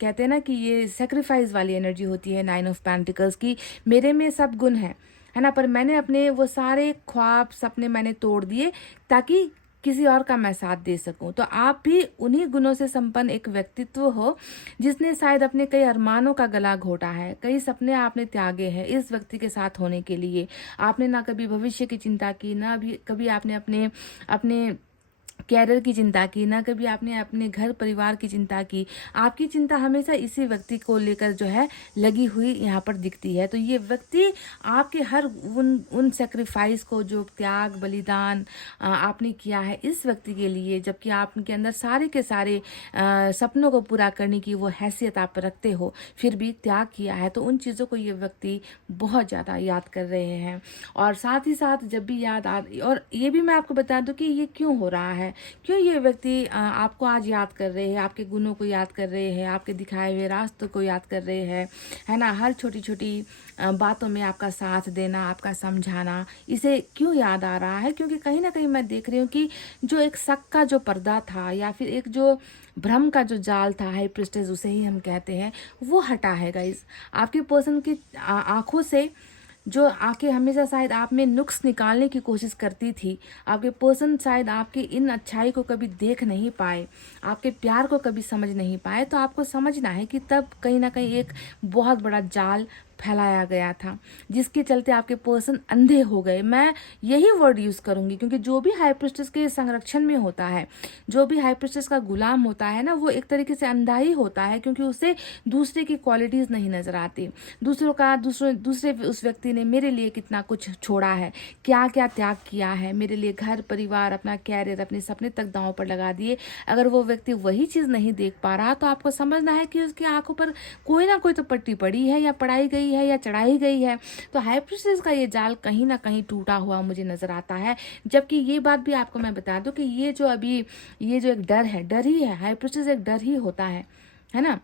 कहते हैं ना कि ये सेक्रीफाइस वाली एनर्जी होती है 9 ऑफ पेंटिकल्स की। मेरे में सब गुण है ना, पर मैंने अपने वो सारे ख्वाब सपने मैंने तोड़ दिए ताकि किसी और का मैं साथ दे सकूं। तो आप भी उन्हीं गुणों से संपन्न एक व्यक्तित्व हो जिसने शायद अपने कई अरमानों का गला घोटा है, कई सपने आपने त्यागे हैं इस व्यक्ति के साथ होने के लिए। आपने ना कभी भविष्य की चिंता की, ना भी कभी आपने अपने अपने कैरियर की चिंता की, ना कभी आपने अपने घर परिवार की चिंता की। आपकी चिंता हमेशा इसी व्यक्ति को लेकर जो है लगी हुई यहाँ पर दिखती है। तो ये व्यक्ति आपके हर उन सेक्रीफाइस को, जो त्याग बलिदान आपने किया है इस व्यक्ति के लिए, जबकि आपके अंदर सारे के सारे सपनों को पूरा करने की वो हैसियत आप रखते हो, फिर भी त्याग किया है, तो उन चीज़ों को ये व्यक्ति बहुत ज़्यादा याद कर रहे हैं। और साथ ही साथ जब भी याद और ये भी मैं आपको बता दूं कि ये क्यों हो रहा है, क्यों ये व्यक्ति आपको आज याद कर रहे हैं, आपके गुणों को याद कर रहे हैं, आपके दिखाए हुए रास्तों को याद कर रहे हैं, है ना। हर छोटी छोटी बातों में आपका साथ देना, आपका समझाना, इसे क्यों याद आ रहा है, क्योंकि कहीं ना कहीं मैं देख रही हूँ कि जो एक शक का जो पर्दा था, या फिर एक जो भ्रम का जो जाल था, हाई प्रिस्टेस उसे ही हम कहते हैं, वो हटा है गाइस। आपके पर्सन की आंखों से जो आके हमेशा शायद आप में नुक्स निकालने की कोशिश करती थी, आपके पर्सन शायद आपकी इन अच्छाई को कभी देख नहीं पाए, आपके प्यार को कभी समझ नहीं पाए। तो आपको समझना है कि तब कहीं ना कहीं एक बहुत बड़ा जाल फैलाया गया था, जिसके चलते आपके पर्सन अंधे हो गए। मैं यही वर्ड यूज़ करूंगी, क्योंकि जो भी हाई प्रिस्टेस के संरक्षण में होता है, जो भी हाई प्रिस्टेस का गुलाम होता है ना, वो एक तरीके से अंधा ही होता है, क्योंकि उसे दूसरे की क्वालिटीज़ नहीं नज़र आती। दूसरे उस व्यक्ति ने मेरे लिए कितना कुछ छोड़ा है, क्या क्या त्याग किया है मेरे लिए, घर परिवार, अपना कैरियर, अपने सपने तक दांव पर लगा दिए। अगर वो व्यक्ति वही चीज़ नहीं देख पा रहा, तो आपको समझना है कि उसकी आंखों पर कोई ना कोई तो पट्टी पड़ी है, या पढ़ाई गई है, या चढ़ाई गई है। तो हाई प्रिस्टेस का ये जाल कहीं ना कहीं टूटा हुआ मुझे नजर आता है। जबकि ये बात भी आपको मैं बता दूं कि ये जो एक डर है, डर ही है, हाई प्रिस्टेस एक डर ही होता है ना।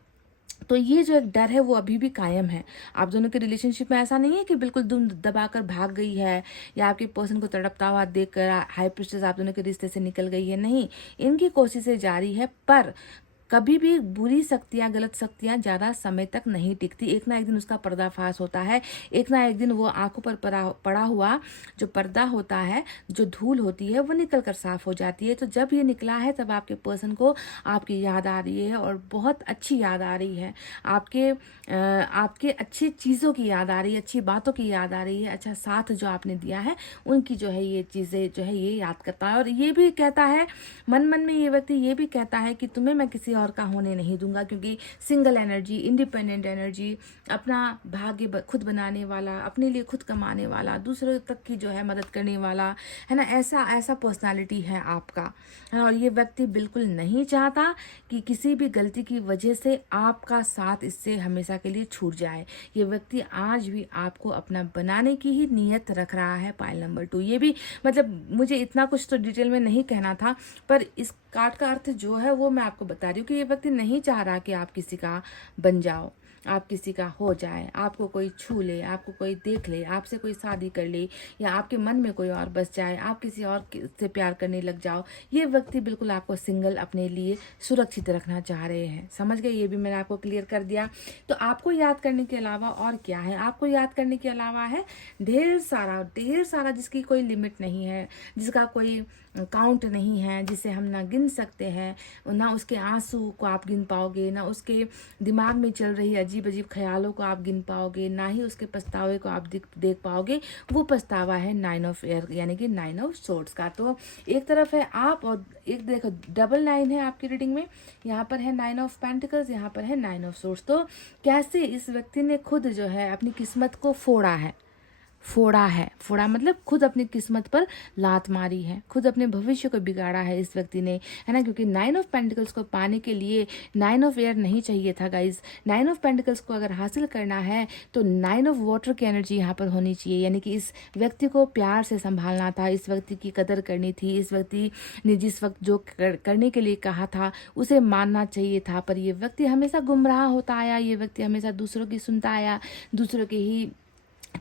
तो ये जो एक डर है वो अभी भी कायम है। आप दोनों के रिलेशनशिप में ऐसा नहीं है कि बिल्कुल दुम दबाकर भाग गई है, या आपके पर्सन को तड़पता हुआ देखकर हाई प्रिस्टेस आप दोनों के रिश्ते से निकल गई है। नहीं, इनकी कोशिशें जारी है, पर कभी भी बुरी शक्तियां, गलत शक्तियां ज़्यादा समय तक नहीं टिकती। एक ना एक दिन उसका पर्दाफाश होता है, एक ना एक दिन वो आंखों पर पड़ा हुआ जो पर्दा होता है, जो धूल होती है, वो निकल कर साफ हो जाती है। तो जब ये निकला है, तब आपके पर्सन को आपकी याद आ रही है, और बहुत अच्छी याद आ रही है। आपके अच्छी चीज़ों की याद आ रही है, अच्छी बातों की याद आ रही है, अच्छा साथ जो आपने दिया है उनकी जो है ये चीज़ें जो है ये याद करता है। और ये भी कहता है मन मन में, ये व्यक्ति ये भी कहता है कि तुम्हें मैं किसी और का होने नहीं दूंगा, क्योंकि सिंगल एनर्जी, इंडिपेंडेंट एनर्जी, अपना भाग्य खुद बनाने वाला, अपने लिए खुद कमाने वाला, दूसरों तक की जो है मदद करने वाला, है ना, ऐसा पर्सनालिटी है आपका। और ये व्यक्ति बिल्कुल नहीं चाहता कि किसी भी गलती की वजह से आपका साथ इससे हमेशा के लिए छूट जाए। ये व्यक्ति आज भी आपको अपना बनाने की ही नीयत रख रहा है। पाइल नंबर 2, ये भी मतलब मुझे इतना कुछ तो डिटेल में नहीं कहना था, पर इस कार्ड का अर्थ जो है वो मैं आपको बता रही हूँ कि ये व्यक्ति नहीं चाह रहा कि आप किसी का बन जाओ, आप किसी का हो जाए, आपको कोई छू ले, आपको कोई देख ले, आपसे कोई शादी कर ले, या आपके मन में कोई और बस जाए, आप किसी और से प्यार करने लग जाओ। ये व्यक्ति बिल्कुल आपको सिंगल अपने लिए सुरक्षित रखना चाह रहे हैं। समझ गए, ये भी मैंने आपको क्लियर कर दिया। तो आपको याद करने के अलावा और क्या है, आपको याद करने के अलावा है ढेर सारा जिसकी कोई लिमिट नहीं है, जिसका कोई काउंट नहीं है, जिसे हम ना गिन सकते हैं, ना उसके आंसू को आप गिन पाओगे, ना उसके दिमाग में चल रही अजीब अजीब ख्यालों को आप गिन पाओगे, ना ही उसके पछतावे को आप देख पाओगे। वो पछतावा है 9 ऑफ एयर यानी कि 9 ऑफ सोर्ड्स का। तो एक तरफ है आप और एक देखो डबल 9 है आपकी रीडिंग में, यहाँ पर है 9 ऑफ पेंटिकल्स, यहाँ पर है 9 ऑफ सोर्ड्स। तो कैसे इस व्यक्ति ने खुद जो है अपनी किस्मत को फोड़ा मतलब खुद अपनी किस्मत पर लात मारी है, खुद अपने भविष्य को बिगाड़ा है इस व्यक्ति ने, है ना। क्योंकि 9 ऑफ पेंटिकल्स को पाने के लिए 9 ऑफ एयर नहीं चाहिए था गाइज। 9 ऑफ पेंटिकल्स को अगर हासिल करना है तो 9 ऑफ वाटर की एनर्जी यहाँ पर होनी चाहिए, यानी कि इस व्यक्ति को प्यार से संभालना था, इस व्यक्ति की कदर करनी थी, इस व्यक्ति ने जिस वक्त जो करने के लिए कहा था उसे मानना चाहिए था। पर ये व्यक्ति हमेशा गुमराह होता आया, ये व्यक्ति हमेशा दूसरों की सुनता आया, दूसरों के ही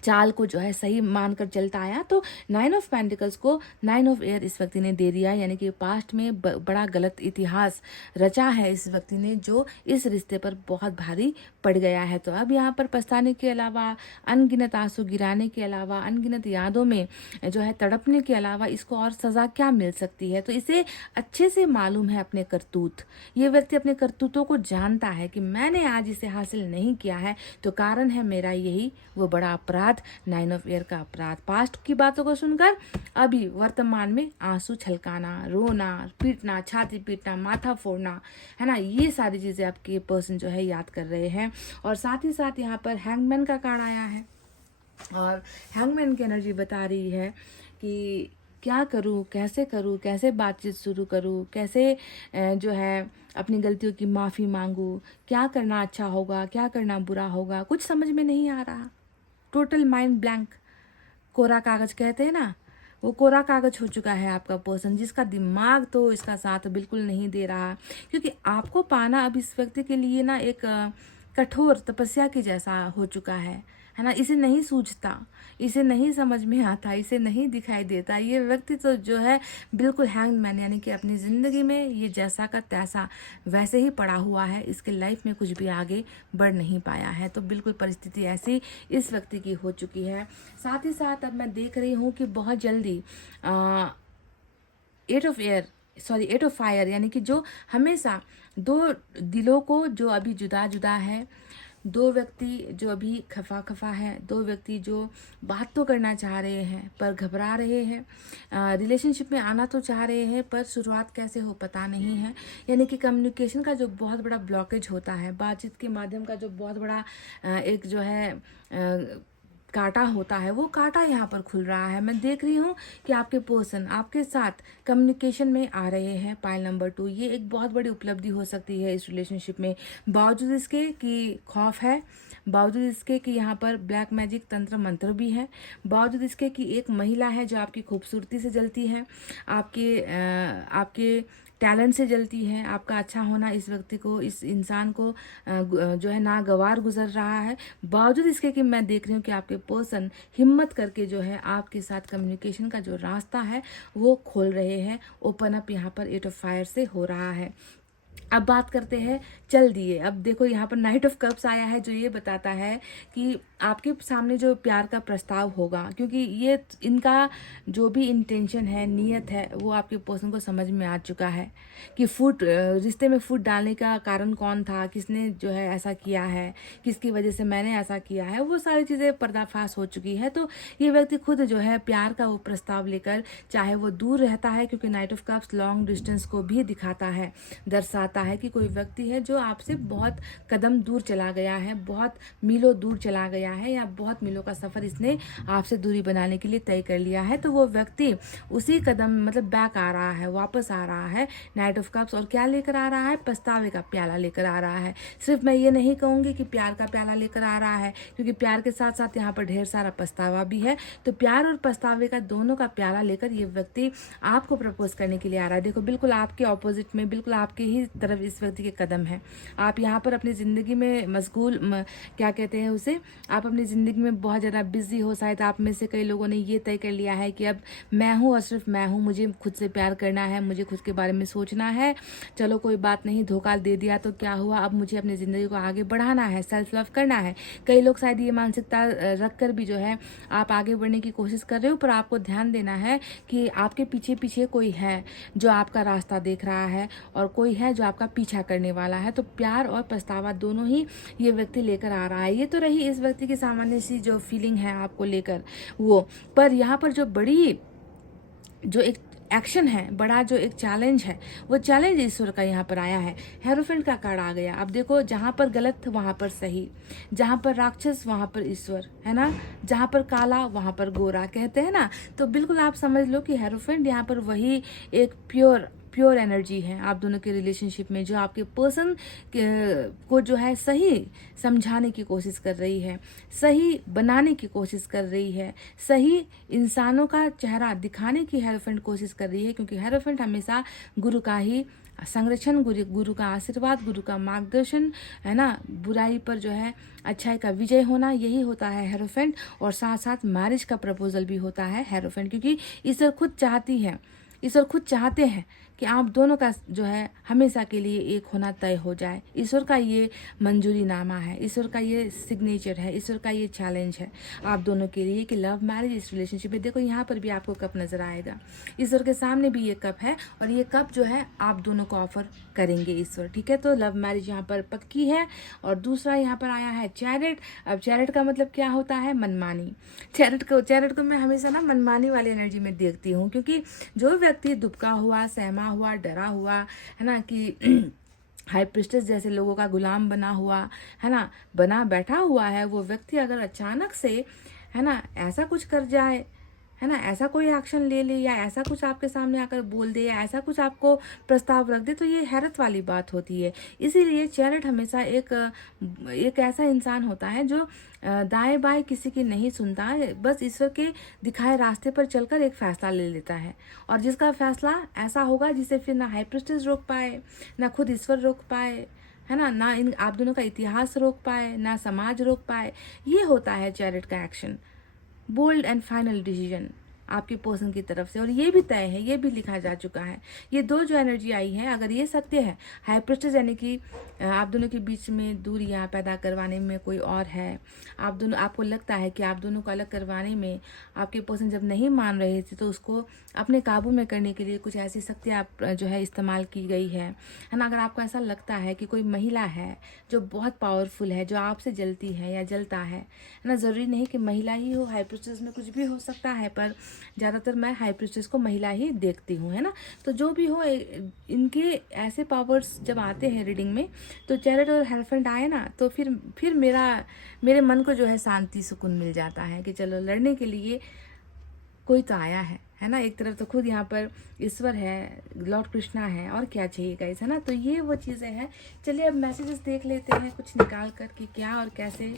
चाल को जो है सही मानकर चलता आया। तो 9 ऑफ पेंटिकल्स को 9 ऑफ एयर इस व्यक्ति ने दे दिया, यानी कि पास्ट में बड़ा गलत इतिहास रचा है इस व्यक्ति ने, जो इस रिश्ते पर बहुत भारी पड़ गया है। तो अब यहाँ पर पछताने के अलावा, अनगिनत आंसू गिराने के अलावा, अनगिनत यादों में जो है तड़पने के अलावा इसको और सज़ा क्या मिल सकती है। तो इसे अच्छे से मालूम है अपने करतूत, ये व्यक्ति अपने करतूतों को जानता है कि मैंने आज इसे हासिल नहीं किया है तो कारण है मेरा यही वो बड़ा अपराध, 9 ऑफ एयर का अपराध। पास्ट की बातों को सुनकर अभी वर्तमान में आंसू छलकाना, रोना, पीटना, छाती पीटना, माथा फोड़ना, है ना, ये सारी चीजें आपके पर्सन जो है याद कर रहे हैं। और साथ ही साथ यहाँ पर हैंगमैन का कार्ड आया है और हैंगमैन की एनर्जी बता रही है कि क्या करूं, कैसे बातचीत शुरू करूं, कैसे जो है अपनी गलतियों की माफ़ी मांगूं, क्या करना अच्छा होगा, क्या करना बुरा होगा, कुछ समझ में नहीं आ रहा। टोटल माइंड ब्लैंक, कोरा कागज कहते हैं ना, वो कोरा कागज हो चुका है आपका पर्सन, जिसका दिमाग तो इसका साथ बिल्कुल नहीं दे रहा। क्योंकि आपको पाना अब इस व्यक्ति के लिए ना एक कठोर तपस्या की जैसा हो चुका है ना। इसे नहीं सूझता, इसे नहीं समझ में आता, इसे नहीं दिखाई देता। ये व्यक्ति तो जो है बिल्कुल हैंगमैन, यानी कि अपनी ज़िंदगी में ये जैसा का तैसा वैसे ही पड़ा हुआ है, इसके लाइफ में कुछ भी आगे बढ़ नहीं पाया है। तो बिल्कुल परिस्थिति ऐसी इस व्यक्ति की हो चुकी है। साथ ही साथ अब मैं देख रही हूँ कि बहुत जल्दी 8 ऑफ फायर, यानी कि जो हमेशा दो दिलों को जो अभी जुदा जुदा है, दो व्यक्ति जो अभी खफा है, दो व्यक्ति जो बात तो करना चाह रहे हैं पर घबरा रहे हैं, रिलेशनशिप में आना तो चाह रहे हैं पर शुरुआत कैसे हो पता नहीं है। यानी कि कम्युनिकेशन का जो बहुत बड़ा ब्लॉकेज होता है, बातचीत के माध्यम का जो बहुत बड़ा एक जो है कांटा होता है, वो कांटा यहाँ पर खुल रहा है। मैं देख रही हूँ कि आपके पर्सन आपके साथ कम्युनिकेशन में आ रहे हैं। पाइल नंबर 2, ये एक बहुत बड़ी उपलब्धि हो सकती है इस रिलेशनशिप में, बावजूद इसके कि खौफ है, बावजूद इसके कि यहाँ पर ब्लैक मैजिक तंत्र मंत्र भी है, बावजूद इसके कि एक महिला है जो आपकी खूबसूरती से जलती है, आपके टैलेंट से जलती है। आपका अच्छा होना इस व्यक्ति को, इस इंसान को जो है नागवार गुजर रहा है। बावजूद इसके कि मैं देख रही हूँ कि आपके पर्सन हिम्मत करके जो है आपके साथ कम्युनिकेशन का जो रास्ता है वो खोल रहे हैं। ओपन अप यहाँ पर 8 ऑफ फायर से हो रहा है। अब बात करते हैं चल दिए। अब देखो यहाँ पर नाइट ऑफ कप्स आया है, जो ये बताता है कि आपके सामने जो प्यार का प्रस्ताव होगा, क्योंकि ये इनका जो भी इंटेंशन है, नीयत है, वो आपके पर्सन को समझ में आ चुका है कि रिश्ते में फूट डालने का कारण कौन था, किसने जो है ऐसा किया है, किसकी वजह से मैंने ऐसा किया है, वो सारी चीज़ें पर्दाफाश हो चुकी है। तो ये व्यक्ति खुद जो है प्यार का वो प्रस्ताव लेकर, चाहे वो दूर रहता है, क्योंकि night of cups long distance को भी दिखाता है, दर्शाता है कि कोई व्यक्ति है जो आपसे बहुत कदम दूर चला गया है, बहुत मीलों दूर चला गया है, या बहुत मीलों का सफ़र इसने आपसे दूरी बनाने के लिए तय कर लिया है। तो वो व्यक्ति उसी कदम मतलब बैक आ रहा है, वापस आ रहा है नाइट ऑफ कप्स। और क्या लेकर आ रहा है? पछतावे का प्याला लेकर आ रहा है। सिर्फ मैं ये नहीं कहूँगी कि प्यार का प्याला लेकर आ रहा है, क्योंकि प्यार के साथ साथ यहाँ पर ढेर सारा पछतावा भी है। तो प्यार और पछतावे का दोनों का प्याला लेकर ये व्यक्ति आपको प्रपोज करने के लिए आ रहा है। देखो बिल्कुल आपके ऑपोजिट में, बिल्कुल आपके ही तरफ इस व्यक्ति के कदम हैं। आप यहाँ पर अपनी ज़िंदगी में मशगूल क्या कहते हैं उसे, आप अपनी ज़िंदगी में बहुत ज़्यादा बिजी हो। शायद आप में से कई लोगों ने ये तय कर लिया है कि अब मैं हूँ और सिर्फ मैं हूँ, मुझे खुद से प्यार करना है, मुझे खुद के बारे में सोचना है। चलो कोई बात नहीं, धोखा दे दिया तो क्या हुआ, अब मुझे अपनी ज़िंदगी को आगे बढ़ाना है, सेल्फ लव करना है। कई लोग शायद ये मानसिकता रख कर भी जो है आप आगे बढ़ने की कोशिश कर रहे हो, पर आपको ध्यान देना है कि आपके पीछे पीछे कोई है जो आपका रास्ता देख रहा है और कोई है जो आपका पीछा करने वाला है। तो प्यार और पछतावा दोनों ही ये व्यक्ति लेकर आ रहा है। ये तो रही इस व्यक्ति की सामान्य सी जो फीलिंग है आपको लेकर वो, पर यहाँ पर जो बड़ी जो एक एक्शन है, बड़ा जो एक चैलेंज है, वो चैलेंज ईश्वर का यहाँ पर आया है। हेरोफेंट का कार्ड आ गया। अब देखो, जहाँ पर गलत वहाँ पर सही, जहाँ पर राक्षस वहाँ पर ईश्वर, है ना, जहाँ पर काला वहाँ पर गोरा, कहते हैं ना। तो बिल्कुल आप समझ लो कि हेरोफेंट यहाँ पर वही एक प्योर एनर्जी है आप दोनों के रिलेशनशिप में, जो आपके पर्सन को जो है सही समझाने की कोशिश कर रही है, सही बनाने की कोशिश कर रही है, सही इंसानों का चेहरा दिखाने की हेरोफेंट कोशिश कर रही है। क्योंकि हेरोफेंट हमेशा गुरु का ही संरक्षण, गुरु का आशीर्वाद, गुरु का मार्गदर्शन, है ना, बुराई पर जो है अच्छाई का विजय होना, यही होता है हेरोफेंट। और साथ साथ मैरिज का प्रपोजल भी होता है हेरोफेंट, क्योंकि ईश्वर खुद चाहती है, ईश्वर खुद चाहते हैं कि आप दोनों का जो है हमेशा के लिए एक होना तय हो जाए। ईश्वर का ये मंजूरी नामा है, ईश्वर का ये सिग्नेचर है, ईश्वर का ये चैलेंज है आप दोनों के लिए कि लव मैरिज इस रिलेशनशिप में। देखो यहाँ पर भी आपको कप नजर आएगा, ईश्वर के सामने भी ये कप है और ये कप जो है आप दोनों को ऑफर करेंगे ईश्वर, ठीक है। तो लव मैरिज यहाँ पर पक्की है। और दूसरा यहाँ पर आया है चैरिट। अब चैरिट का मतलब क्या होता है, मनमानी। चैरिट को मैं हमेशा ना मनमानी वाली एनर्जी में देखती हूँ, क्योंकि जो व्यक्ति दुबका हुआ, सहमा हुआ, डरा हुआ, है ना, कि हाई प्रिस्टेस जैसे लोगों का गुलाम बना हुआ, है ना, बना बैठा हुआ है, वो व्यक्ति अगर अचानक से, है ना, ऐसा कुछ कर जाए, है ना, ऐसा कोई एक्शन ले ले, या ऐसा कुछ आपके सामने आकर बोल दे, या ऐसा कुछ आपको प्रस्ताव रख दे, तो ये हैरत वाली बात होती है। इसीलिए चैरिट हमेशा एक ऐसा इंसान होता है जो दाएं बाएं किसी की नहीं सुनता है, बस ईश्वर के दिखाए रास्ते पर चलकर एक फैसला ले लेता है। और जिसका फैसला ऐसा होगा जिसे फिर ना हाई प्रिस्टेस रोक पाए, ना खुद ईश्वर रोक पाए, है ना इन आप दोनों का इतिहास रोक पाए, ना समाज रोक पाए। ये होता है चैरिट का action, bold and final decision आपके पर्सन की तरफ से। और ये भी तय है, ये भी लिखा जा चुका है। ये दो जो एनर्जी आई है, अगर ये सत्य है, हाई प्रिस्टेस यानी कि आप दोनों के बीच में दूरियां पैदा करवाने में कोई और है, आपको लगता है कि आप दोनों को अलग करवाने में आपके पर्सन जब नहीं मान रहे थे तो उसको अपने काबू में करने के लिए कुछ ऐसी शक्ति आप जो है इस्तेमाल की गई है ना। अगर आपको ऐसा लगता है कि कोई महिला है जो बहुत पावरफुल है, जो आपसे जलती है या जलता है ना, ज़रूरी नहीं कि महिला ही हो, हाई प्रिस्टेस में कुछ भी हो सकता है, पर ज़्यादातर मैं हाई प्रिस्टेस को महिला ही देखती हूँ, है ना। तो जो भी हो, इनके ऐसे पावर्स जब आते हैं रीडिंग में, तो चैरिट और हेरोफेंट आए ना, तो फिर मेरे मन को जो है शांति सुकून मिल जाता है कि चलो लड़ने के लिए कोई तो आया है ना। एक तरफ तो खुद यहाँ पर ईश्वर है, लॉर्ड कृष्णा है, और क्या चाहिए गाइस, है ना। तो ये वो चीज़ें हैं। चलिए अब मैसेजेस देख लेते हैं कुछ निकाल कर कि क्या और कैसे।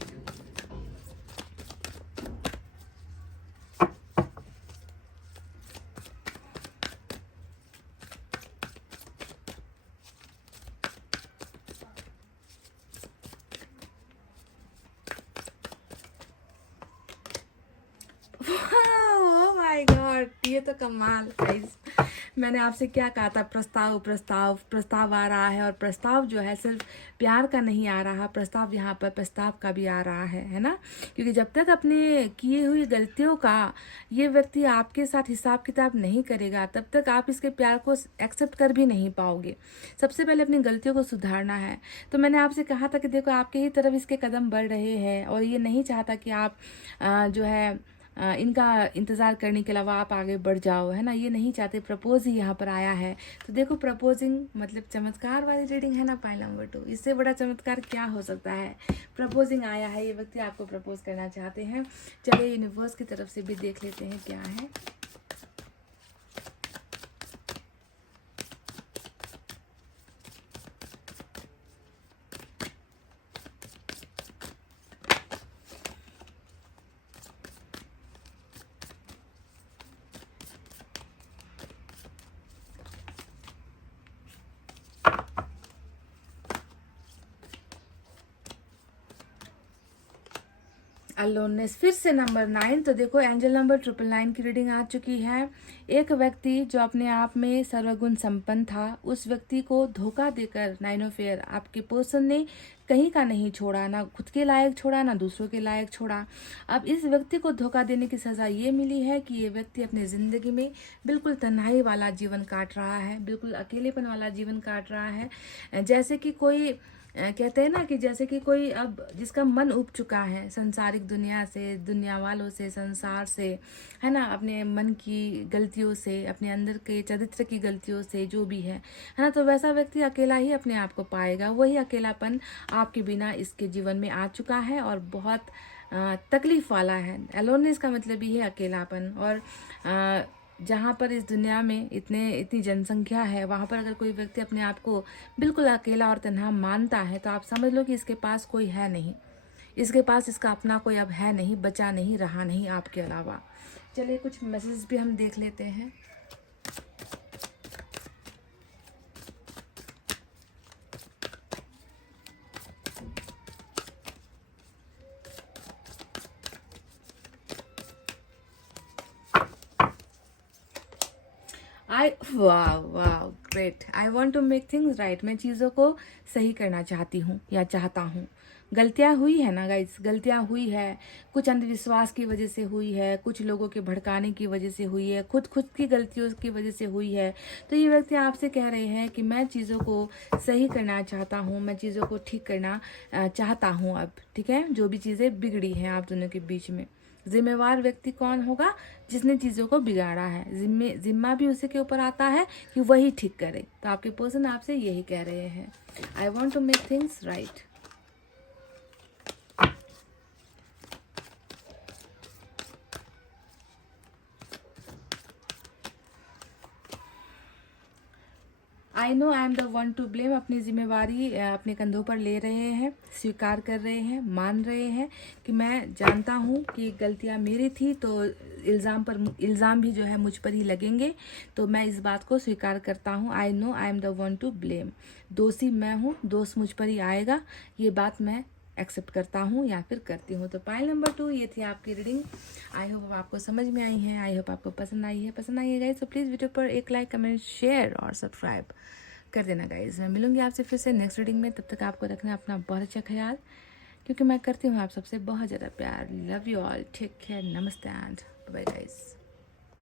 ओह माय गॉड, ये तो कमाल गाइस। मैंने आपसे क्या कहा था, प्रस्ताव आ रहा है। और प्रस्ताव जो है सिर्फ प्यार का नहीं आ रहा, प्रस्ताव यहाँ पर प्रस्ताव का भी आ रहा है ना। क्योंकि जब तक अपने किए हुई गलतियों का ये व्यक्ति आपके साथ हिसाब किताब नहीं करेगा, तब तक आप इसके प्यार को एक्सेप्ट कर भी नहीं पाओगे। सबसे पहले अपनी गलतियों को सुधारना है। तो मैंने आपसे कहा था कि देखो, आपके ही तरफ इसके कदम बढ़ रहे हैं और ये नहीं चाहता कि आप जो है इनका इंतज़ार करने के अलावा आप आगे बढ़ जाओ, है ना। ये नहीं चाहते, प्रपोज ही यहाँ पर आया है। तो देखो, प्रपोजिंग मतलब चमत्कार वाली रीडिंग है ना, पाइल नंबर 2। इससे बड़ा चमत्कार क्या हो सकता है। प्रपोजिंग आया है, ये व्यक्ति आपको प्रपोज करना चाहते हैं। चलिए यूनिवर्स की तरफ से भी देख लेते हैं क्या है। अलोननेस फिर से नंबर 9। तो देखो एंजल नंबर 999 की रीडिंग आ चुकी है। एक व्यक्ति जो अपने आप में सर्वगुण संपन्न था, उस व्यक्ति को धोखा देकर 9 ऑफ एयर आपके पर्सन ने कहीं का नहीं छोड़ा, ना खुद के लायक छोड़ा ना दूसरों के लायक छोड़ा। अब इस व्यक्ति को धोखा देने की सज़ा ये मिली है कि ये व्यक्ति अपनी ज़िंदगी में बिल्कुल तन्हाई वाला जीवन काट रहा है, बिल्कुल अकेलेपन वाला जीवन काट रहा है। जैसे कि कोई कहते हैं ना कि जैसे कि कोई अब जिसका मन उब चुका है संसारिक दुनिया से, दुनिया वालों से, संसार से, है ना, अपने मन की गलतियों से, अपने अंदर के चरित्र की गलतियों से, जो भी है ना, तो वैसा व्यक्ति अकेला ही अपने आप को पाएगा। वही अकेलापन आपके बिना इसके जीवन में आ चुका है और बहुत तकलीफ वाला है। अलोननेस का मतलब ही है अकेलापन। और जहाँ पर इस दुनिया में इतनी जनसंख्या है, वहाँ पर अगर कोई व्यक्ति अपने आप को बिल्कुल अकेला और तन्हा मानता है तो आप समझ लो कि इसके पास कोई है नहीं, इसके पास इसका अपना कोई अब है नहीं, बचा नहीं, रहा नहीं आपके अलावा। चलिए कुछ मैसेज भी हम देख लेते हैं। वाह great. I want to make things right. मैं चीज़ों को सही करना चाहती हूँ या चाहता हूँ। गलतियाँ हुई है ना गाइस, गलतियाँ हुई है, कुछ अंधविश्वास की वजह से हुई है, कुछ लोगों के भड़काने की वजह से हुई है, खुद की गलतियों की वजह से हुई है। तो ये व्यक्ति आपसे कह रहे हैं कि मैं चीज़ों को सही करना चाहता हूँ, मैं चीज़ों को ठीक करना चाहता हूँ अब, ठीक है, जो भी चीज़ें बिगड़ी हैं आप दोनों के बीच में। जिम्मेवार व्यक्ति कौन होगा? जिसने चीज़ों को बिगाड़ा है। जिम्मा भी उसी के ऊपर आता है कि वही ठीक करे। तो आपके पर्सन आपसे यही कह रहे हैं, I want to make things right. I know I am the one to blame. अपनी जिम्मेवारी अपने कंधों पर ले रहे हैं, स्वीकार कर रहे हैं, मान रहे हैं कि मैं जानता हूँ कि गलतियाँ मेरी थी, तो इल्ज़ाम भी जो है मुझ पर ही लगेंगे, तो मैं इस बात को स्वीकार करता हूँ। आई know I am the one to blame. दोषी मैं हूँ, दोष मुझ पर ही आएगा, ये बात मैं एक्सेप्ट करता हूँ या फिर करती हूँ। तो पाइल नंबर 2 ये थी आपकी रीडिंग। आई होप आपको समझ में आई है, आई होप आपको पसंद आई है गाइज। तो प्लीज़ वीडियो पर एक लाइक, कमेंट, शेयर और सब्सक्राइब कर देना गाइज। मैं मिलूंगी आपसे फिर से नेक्स्ट रीडिंग में। तब तक आपको रखना अपना बहुत अच्छा ख्याल, क्योंकि मैं करती हूँ आप सबसे बहुत ज़्यादा प्यार। Love you all, take care, नमस्ते एंड बाय गाइज।